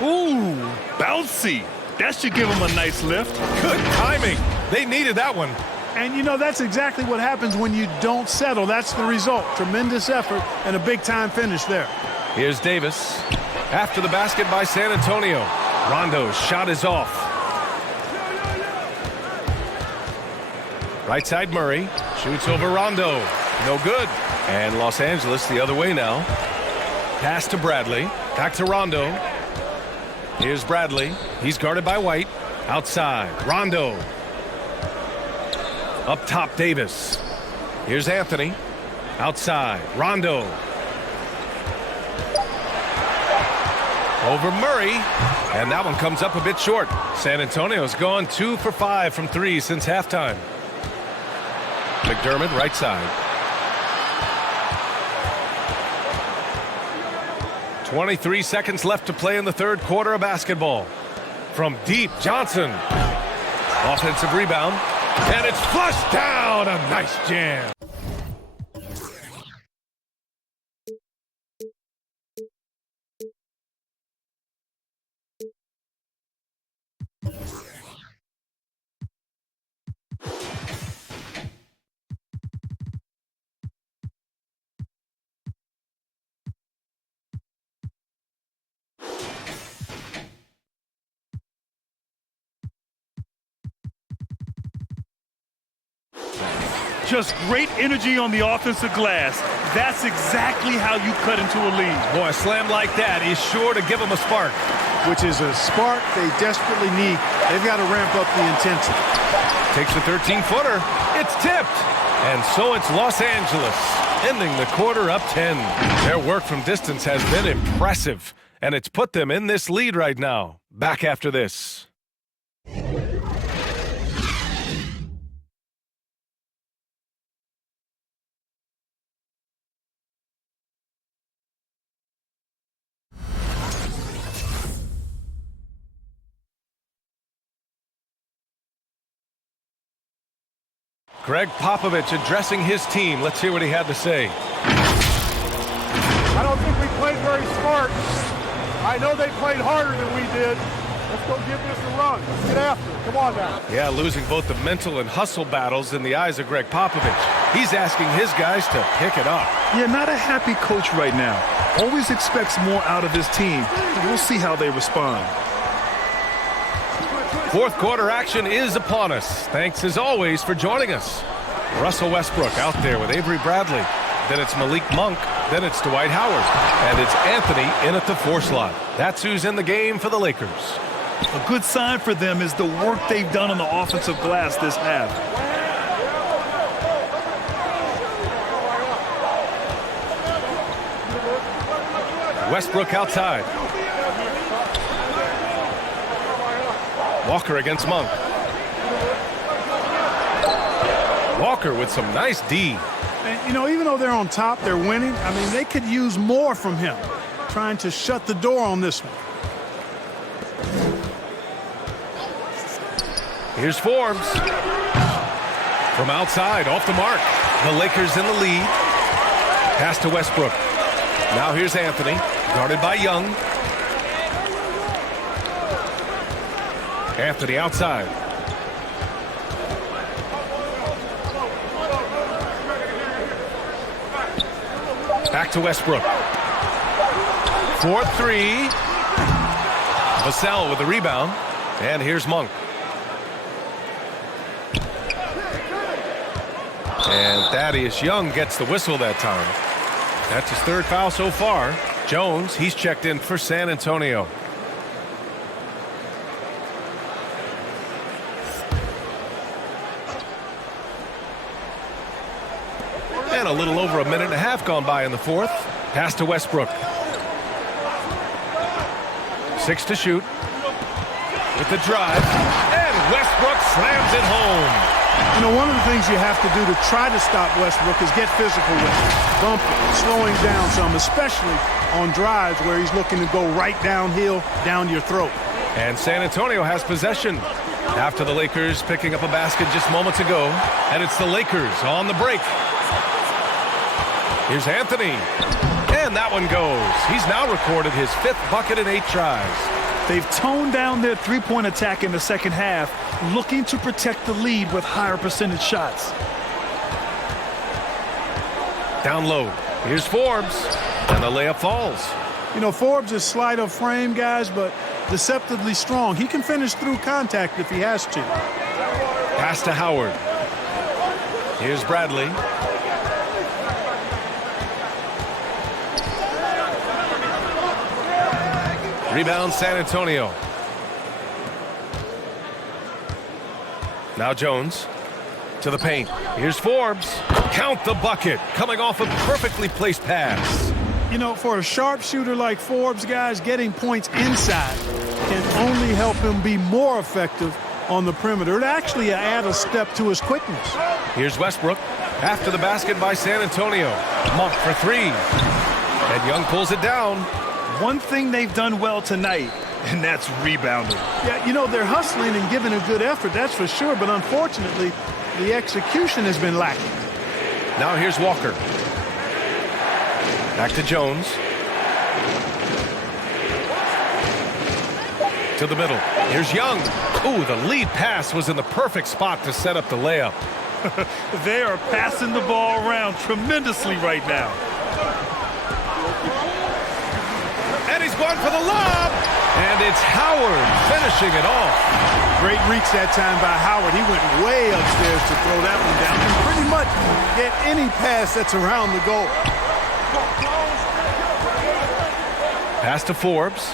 Ooh, bouncy. That should give him a nice lift. Good timing. They needed that one. And, you know, that's exactly what happens when you don't settle. That's the result. Tremendous effort and a big-time finish there. Here's Davis. After the basket by San Antonio. Rondo's shot is off. Right side Murray. Shoots over Rondo. No good. And Los Angeles the other way now. Pass to Bradley. Back to Rondo. Here's Bradley. He's guarded by White. Outside. Rondo. Up top Davis. Here's Anthony. Outside, Rondo. Over Murray, and that one comes up a bit short. San Antonio's gone 2 for 5 from 3 since halftime. McDermott, right side. 23 seconds left to play in the third quarter of basketball. From deep, Johnson. Offensive rebound, and it's flushed down. A nice jam. Just great energy on the offensive glass. That's exactly how you cut into a lead. Boy, a slam like that is sure to give them a spark. Which is a spark they desperately need. They've got to ramp up the intensity. Takes a 13-footer. It's tipped. And so it's Los Angeles, ending the quarter up 10. Their work from distance has been impressive, and it's put them in this lead right now. Back after this. Greg Popovich addressing his team. Let's hear what he had to say. I don't think we played very smart. I know they played harder than we did. Let's go give this a run. Let's get after it. Come on now. Yeah, losing both the mental and hustle battles in the eyes of Greg Popovich. He's asking his guys to pick it up. Yeah, not a happy coach right now. Always expects more out of his team. We'll see how they respond. Fourth quarter action is upon us. Thanks as always for joining us. Russell Westbrook out there with Avery Bradley. Then it's Malik Monk. Then it's Dwight Howard. And it's Anthony in at the 4 slot. That's who's in the game for the Lakers. A good sign for them is the work they've done on the offensive glass this half. Westbrook outside. Walker against Monk. Walker with some nice D. And, you know, even though they're on top, they're winning. I mean, they could use more from him, trying to shut the door on this one. Here's Forbes. From outside, off the mark. The Lakers in the lead. Pass to Westbrook. Now here's Anthony, guarded by Young. Anthony outside. Back to Westbrook. 4-3. Vassell with the rebound. And here's Monk. And Thaddeus Young gets the whistle that time. That's his third foul so far. Jones, he's checked in for San Antonio. And a little over a minute and a half gone by in the fourth. Pass to Westbrook. 6 to shoot. With the drive. And Westbrook slams it home. You know, one of the things you have to do to try to stop Westbrook is get physical with him. Bumping, slowing down some, especially on drives where he's looking to go right downhill, down your throat. And San Antonio has possession after the Lakers picking up a basket just moments ago. And it's the Lakers on the break. Here's Anthony. And that one goes. He's now recorded his 5th bucket in 8 tries. They've toned down their three-point attack in the second half, looking to protect the lead with higher percentage shots. Down low. Here's Forbes. And the layup falls. You know, Forbes is slight of frame, guys, but deceptively strong. He can finish through contact if he has to. Pass to Howard. Here's Bradley. Rebound San Antonio. Now Jones to the paint. Here's Forbes. Count the bucket, coming off a perfectly placed pass. You know, for a sharpshooter like Forbes, guys, getting points inside can only help him be more effective on the perimeter. It actually add a step to his quickness. Here's Westbrook after the basket by San Antonio. Monk for three. And Young pulls it down. One thing they've done well tonight, and that's rebounding. Yeah, you know, they're hustling and giving a good effort, that's for sure, but unfortunately, the execution has been lacking. Now here's Walker. Back to Jones. To the middle. Here's Young. Ooh, the lead pass was in the perfect spot to set up the layup. They are passing the ball around tremendously right now. And he's going for the lob. And it's Howard finishing it off. Great reach that time by Howard. He went way upstairs to throw that one down and pretty much get any pass that's around the goal. Pass to Forbes.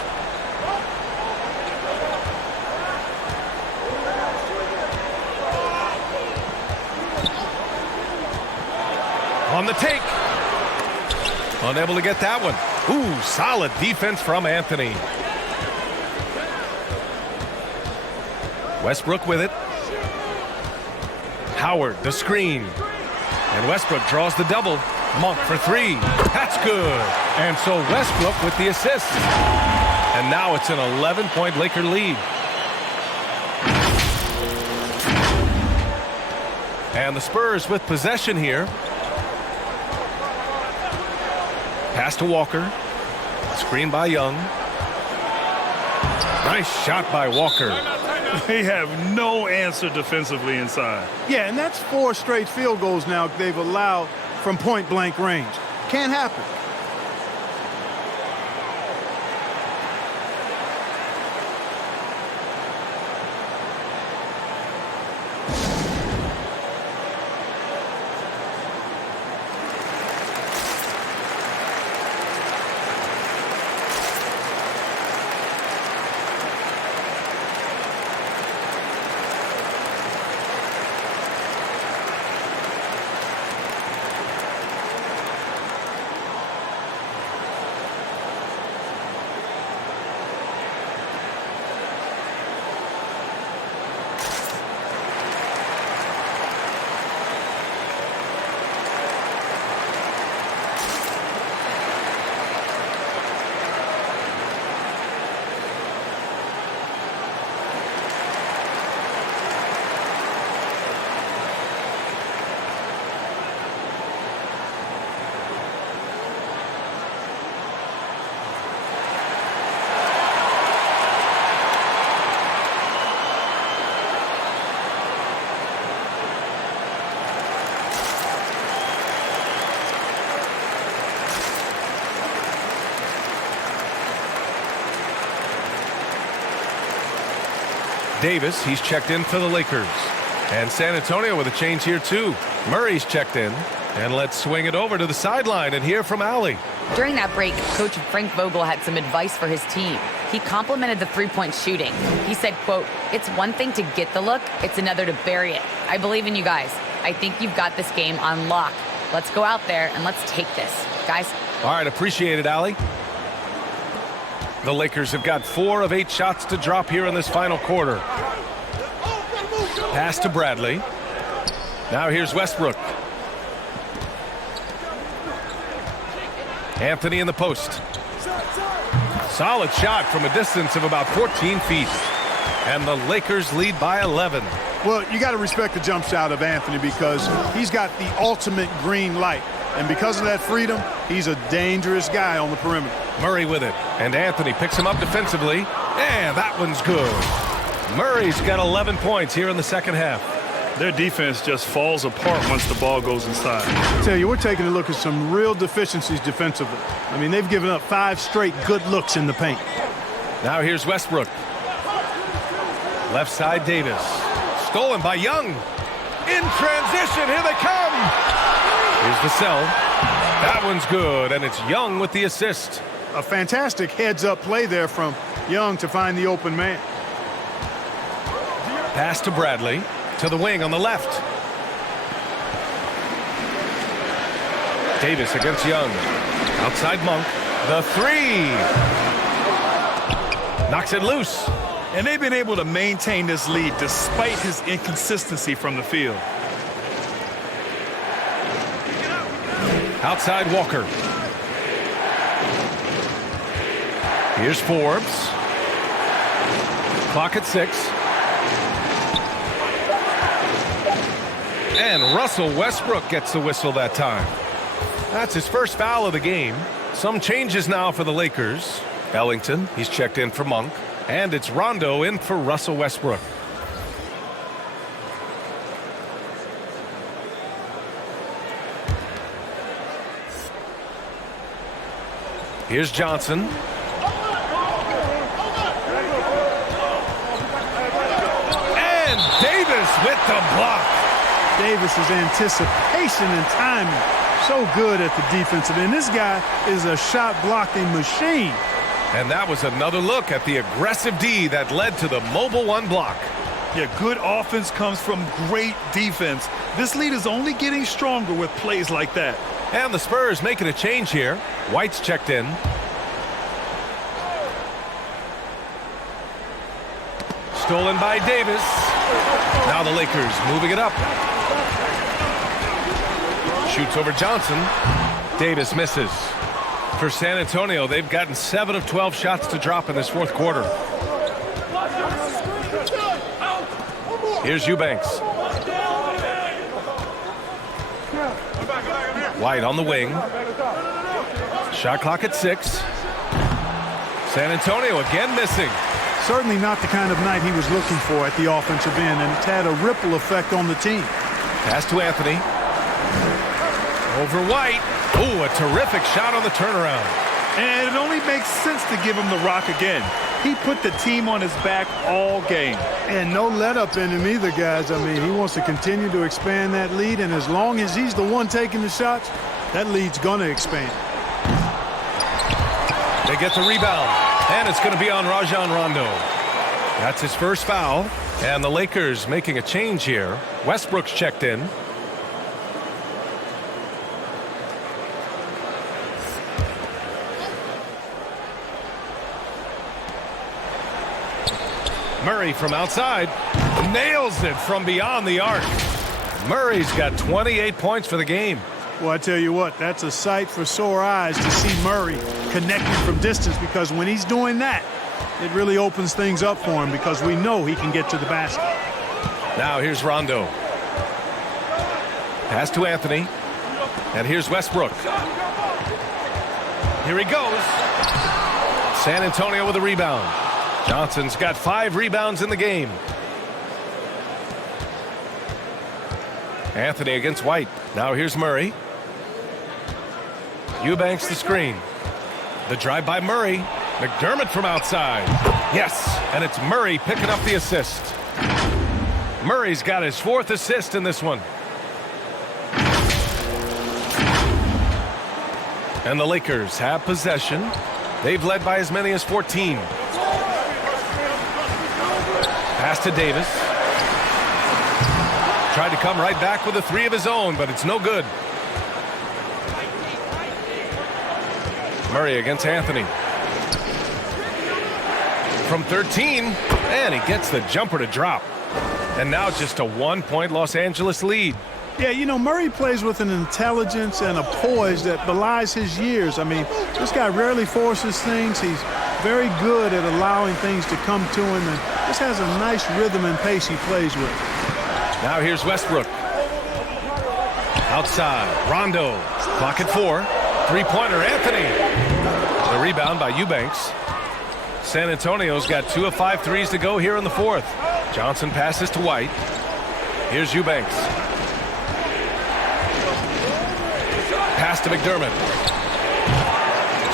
On the take. Unable to get that one. Ooh, solid defense from Anthony. Westbrook with it. Howard, the screen. And Westbrook draws the double. Monk for three. That's good. And so Westbrook with the assist. And now it's an 11-point Laker lead. And the Spurs with possession here. Pass to Walker. Screen by Young. Nice shot by Walker. They have no answer defensively inside. Yeah, and that's 4 straight field goals now they've allowed from point-blank range. Can't happen. Davis, he's checked in for the Lakers. And San Antonio with a change here too. Murray's checked in. And let's swing it over to the sideline and hear from Allie. During that break, Coach Frank Vogel had some advice for his team. He complimented the three-point shooting. He said, quote, "It's one thing to get the look, it's another to bury it. I believe in you guys. I think you've got this game on lock. Let's go out there and let's take this, guys." All right, appreciate it, Allie. The Lakers have got 4 of 8 shots to drop here in this final quarter. Pass to Bradley. Now here's Westbrook. Anthony in the post. Solid shot from a distance of about 14 feet. And the Lakers lead by 11. Well, you got to respect the jump shot of Anthony because he's got the ultimate green light. And because of that freedom, he's a dangerous guy on the perimeter. Murray with it. And Anthony picks him up defensively. And that one's good. Murray's got 11 points here in the second half. Their defense just falls apart once the ball goes inside. I tell you, we're taking a look at some real deficiencies defensively. I mean, they've given up 5 straight good looks in the paint. Now here's Westbrook. Left side Davis. Stolen by Young. In transition, here they come. Here's the sell. That one's good, and it's Young with the assist. A fantastic heads-up play there from Young to find the open man. Pass to Bradley. To the wing on the left. Davis against Young. Outside Monk. The three. Knocks it loose. And they've been able to maintain this lead despite his inconsistency from the field. Outside Walker. Here's Forbes. Clock at 6. And Russell Westbrook gets the whistle that time. That's his first foul of the game. Some changes now for the Lakers. Ellington, he's checked in for Monk. And it's Rondo in for Russell Westbrook. Here's Johnson. And Davis with the block. Davis's anticipation and timing, so good at the defensive end. This guy is a shot blocking machine. And that was another look at the aggressive D that led to the mobile one block. Yeah, good offense comes from great defense. This lead is only getting stronger with plays like that. And the Spurs making a change here. White's checked in. Stolen by Davis. Now the Lakers moving it up. Shoots over Johnson. Davis misses. For San Antonio, they've gotten 7 of 12 shots to drop in this fourth quarter. Here's Eubanks. White on the wing. Shot clock at 6. San Antonio again missing. Certainly not the kind of night he was looking for at the offensive end, and it's had a ripple effect on the team. Pass to Anthony. Over White. Ooh, a terrific shot on the turnaround. And it only makes sense to give him the rock again. He put the team on his back all game. And no let up in him either, guys. I mean, he wants to continue to expand that lead, and as long as he's the one taking the shots, that lead's going to expand. They get the rebound, and it's going to be on Rajon Rondo. That's his first foul, and the Lakers making a change here. Westbrook's checked in. Murray from outside nails it from beyond the arc. Murray's got 28 points for the game. Well, I tell you what, that's a sight for sore eyes to see Murray connecting from distance, because when he's doing that, it really opens things up for him, because we know he can get to the basket. Now here's Rondo. Pass to Anthony. And here's Westbrook. Here he goes. San Antonio with a rebound. Johnson's got 5 rebounds in the game. Anthony against White. Now here's Murray. Eubanks the screen. The drive by Murray. McDermott from outside. Yes, and it's Murray picking up the assist. Murray's got his 4th assist in this one. And the Lakers have possession. They've led by as many as 14. Pass to Davis. Tried to come right back with a 3 of his own, but it's no good. Murray against Anthony. From 13, and he gets the jumper to drop. And now just a 1-point Los Angeles lead. Yeah, you know, Murray plays with an intelligence and a poise that belies his years. I mean, this guy rarely forces things. He's very good at allowing things to come to him, and just has a nice rhythm and pace he plays with. Now here's Westbrook. Outside, Rondo. Clock at 4. 3-pointer, Anthony. The rebound by Eubanks. San Antonio's got 2 of 5 threes to go here in the 4th. Johnson passes to White. Here's Eubanks. Pass to McDermott.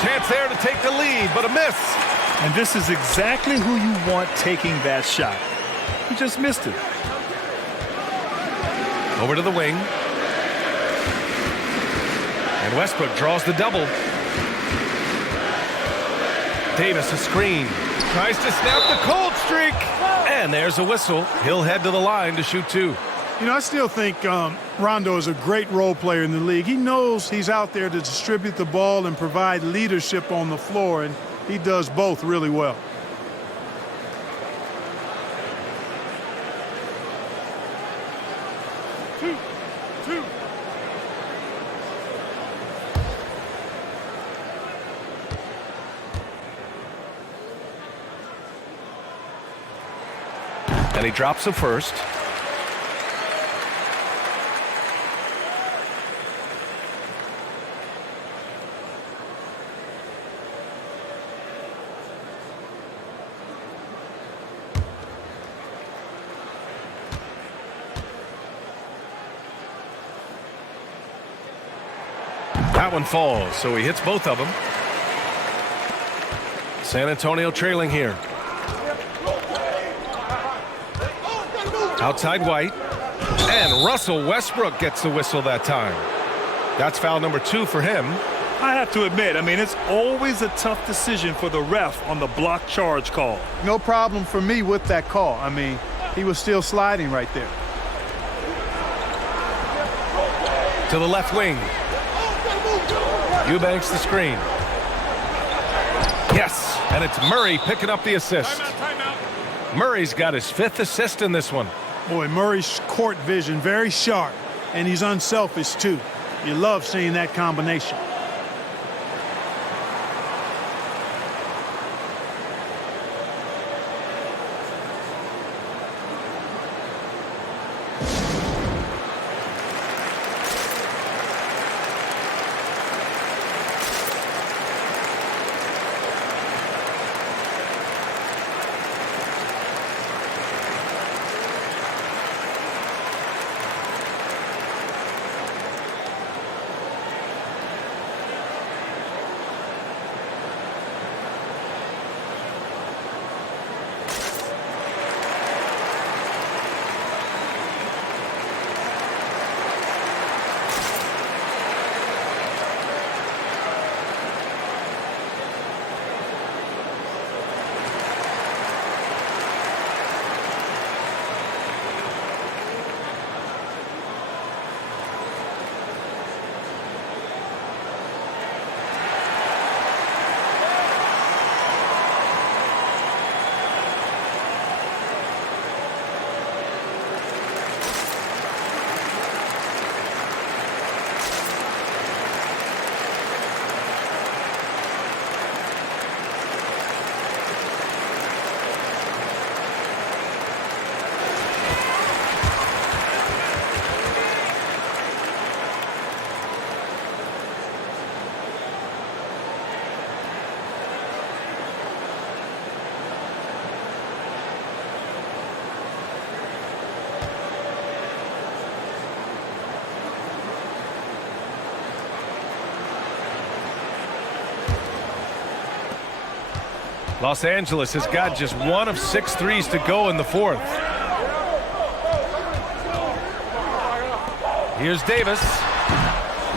Chance there to take the lead, but a miss. And this is exactly who you want taking that shot. He just missed it. Over to the wing. And Westbrook draws the double. Davis a screen. Tries to snap the cold streak. And there's a whistle. He'll head to the line to shoot 2. You know, I still think Rondo is a great role player in the league. He knows he's out there to distribute the ball and provide leadership on the floor, and he does both really well. Two. And he drops the first. That one falls, so he hits both of them. San Antonio trailing here. Outside White. And Russell Westbrook gets the whistle that time. That's foul number 2 for him. I have to admit, I mean, it's always a tough decision for the ref on the block charge call. No problem for me with that call. I mean, he was still sliding right there. To the left wing. Eubanks the screen. Yes, and it's Murray picking up the assist. Murray's got his 5th assist in this one. Boy, Murray's court vision very sharp, and he's unselfish too. You love seeing that combination. Los Angeles has got just 1 of 6 threes to go in the 4th. Here's Davis.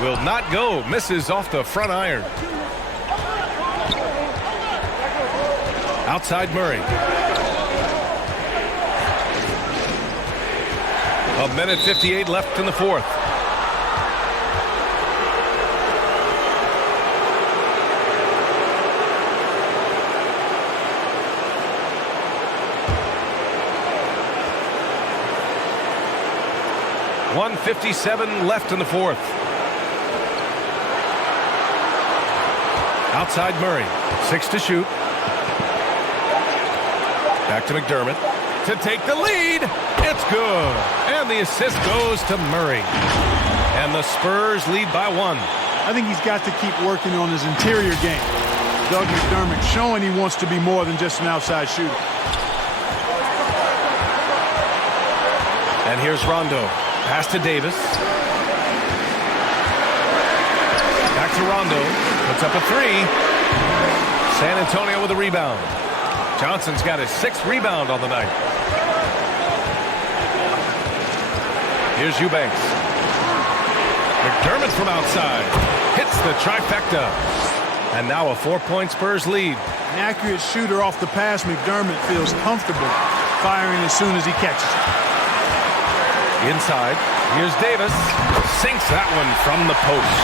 Will not go. Misses off the front iron. Outside Murray. A minute 58 left in the 4th. .157 left in the 4th. Outside Murray. 6 to shoot. Back to McDermott to take the lead. It's good. And the assist goes to Murray. And the Spurs lead by 1. I think he's got to keep working on his interior game. Doug McDermott showing he wants to be more than just an outside shooter. And here's Rondo. Pass to Davis. Back to Rondo. Puts up a 3. San Antonio with a rebound. Johnson's got his 6th rebound on the night. Here's Eubanks. McDermott from outside. Hits the trifecta. And now a 4-point Spurs lead. An accurate shooter off the pass. McDermott feels comfortable firing as soon as he catches it. Inside, here's Davis. Sinks that one from the post.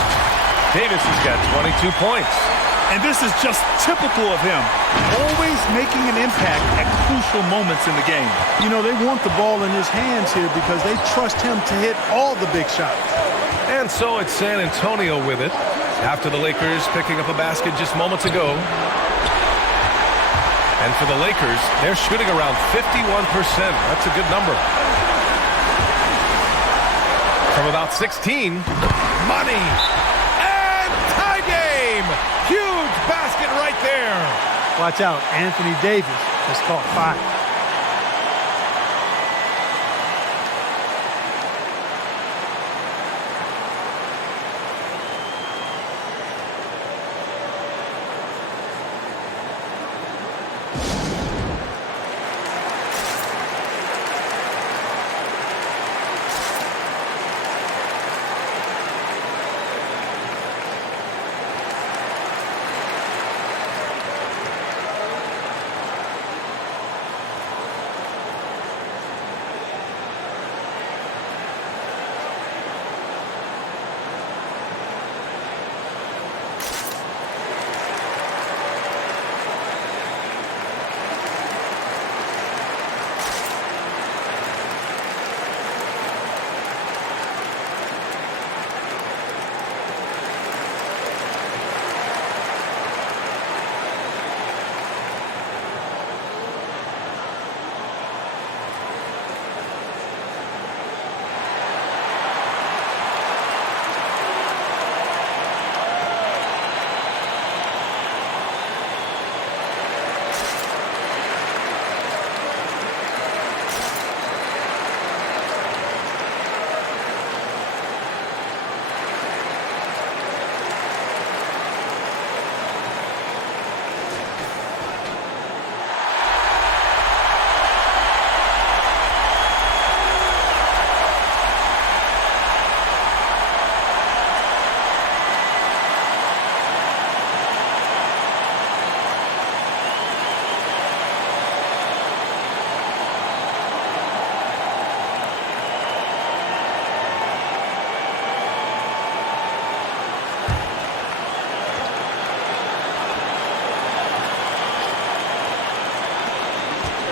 Davis has got 22 points. And this is just typical of him, always making an impact at crucial moments in the game. You know, they want the ball in his hands here because they trust him to hit all the big shots. And so it's San Antonio with it, after the Lakers picking up a basket just moments ago. And for the Lakers, they're shooting around 51%. That's a good number. From about 16, money, and tie game. Huge basket right there. Watch out, Anthony Davis has caught fire.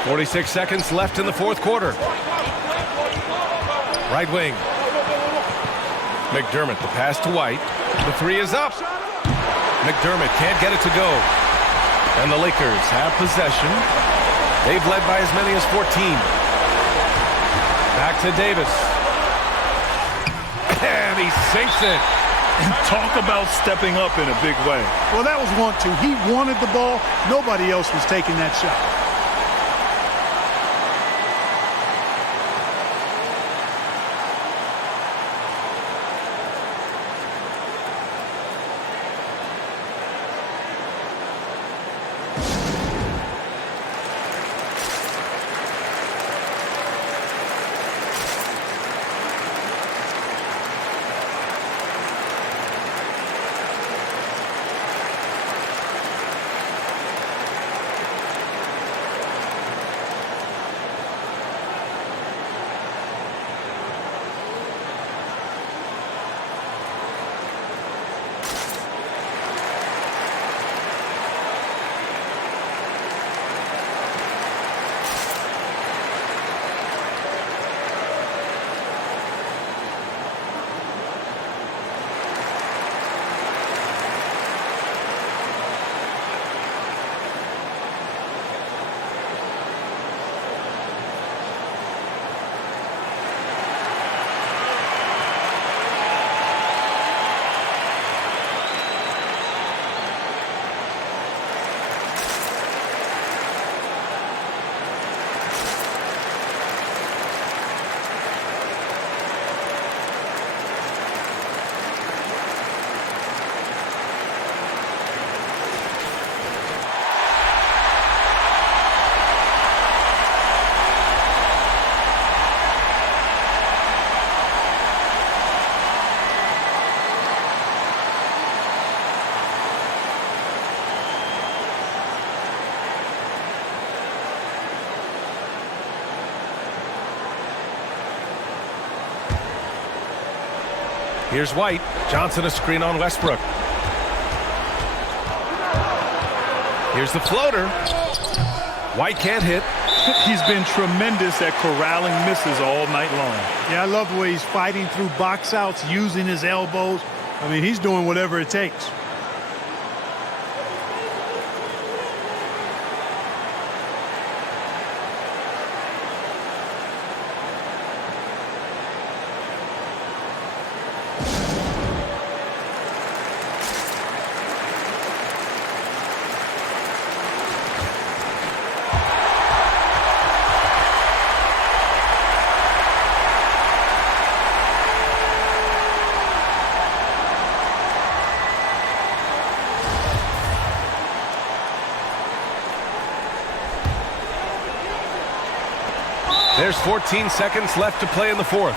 .46 seconds left in the fourth quarter. Right wing. McDermott, the pass to White. The three is up. McDermott can't get it to go. And the Lakers have possession. They've led by as many as 14. Back to Davis. And he sinks it. And talk about stepping up in a big way. Well, that was want to. He wanted the ball. Nobody else was taking that shot. Here's White. Johnson a screen on Westbrook. Here's the floater. White can't hit. He's been tremendous at corralling misses all night long. Yeah, I love the way he's fighting through box outs, using his elbows. I mean, he's doing whatever it takes. There's 14 seconds left to play in the fourth.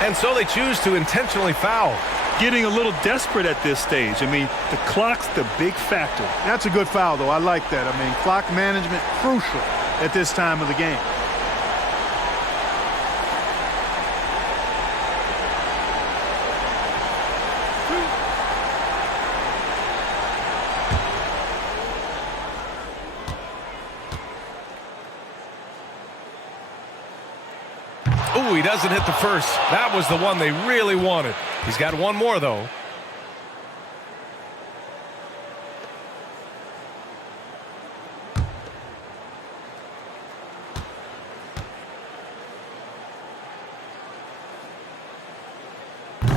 And so they choose to intentionally foul. Getting a little desperate at this stage. I mean, the clock's the big factor. That's a good foul, though. I like that. I mean, clock management crucial at this time of the game. Ooh, he doesn't hit the first. That was the one they really wanted. He's got one more, though.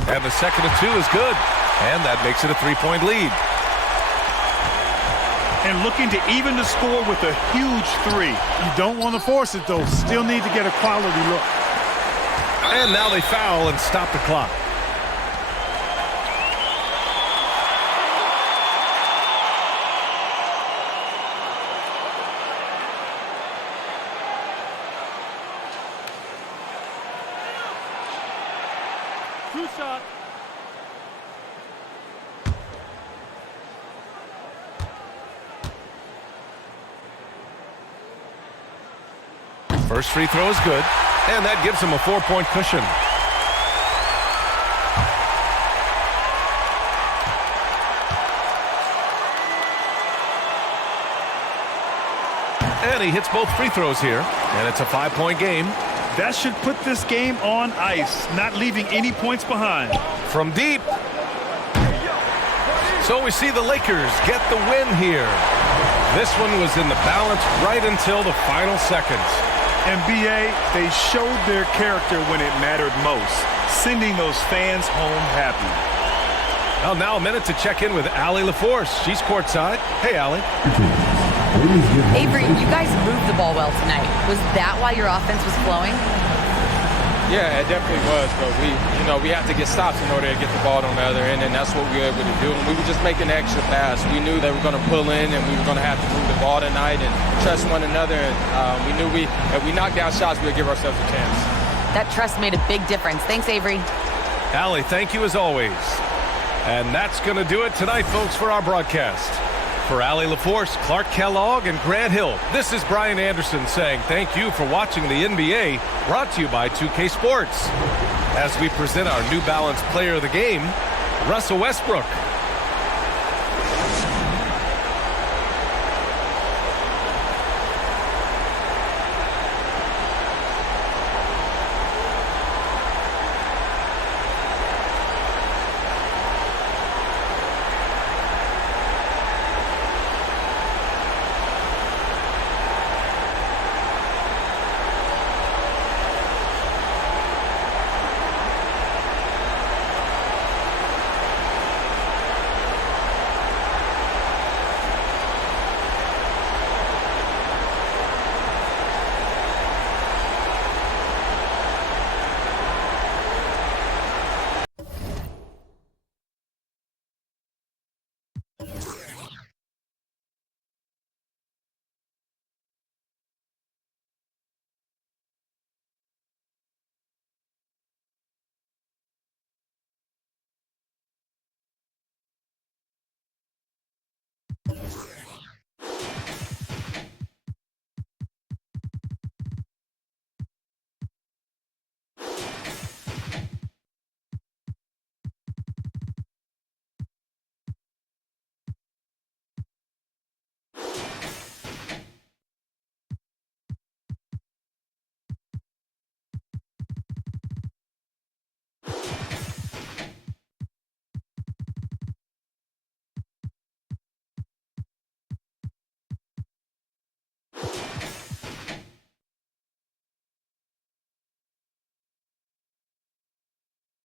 And the second of two is good. And that makes it a three-point lead. And looking to even the score with a huge three. You don't want to force it, though. Still need to get a quality look. And now they foul and stop the clock. Two shot. First free throw is good, and that gives him a 4-point cushion. And he hits both free throws here, and it's a 5-point game. That should put this game on ice, not leaving any points behind. From deep. So we see the Lakers get the win here. This one was in the balance right until the final seconds. And BA, they showed their character when it mattered most, sending those fans home happy. Well, now a minute to check in with Allie LaForce. She's courtside. Hey, Allie. Avery, you guys moved the ball well tonight. Was that why your offense was flowing? Yeah, it definitely was, but we have to get stops in order to get the ball on the other end, and that's what we were able to do. And we were just making an extra pass. We knew they were going to pull in, and we were going to have to move the ball tonight and trust one another. And we knew if we knocked down shots, we would give ourselves a chance. That trust made a big difference. Thanks, Avery. Allie, thank you as always. And that's going to do it tonight, folks, for our broadcast. For Allie LaForce, Clark Kellogg, and Grant Hill, this is Brian Anderson saying thank you for watching the NBA, brought to you by 2K Sports. As we present our New Balance Player of the Game, Russell Westbrook.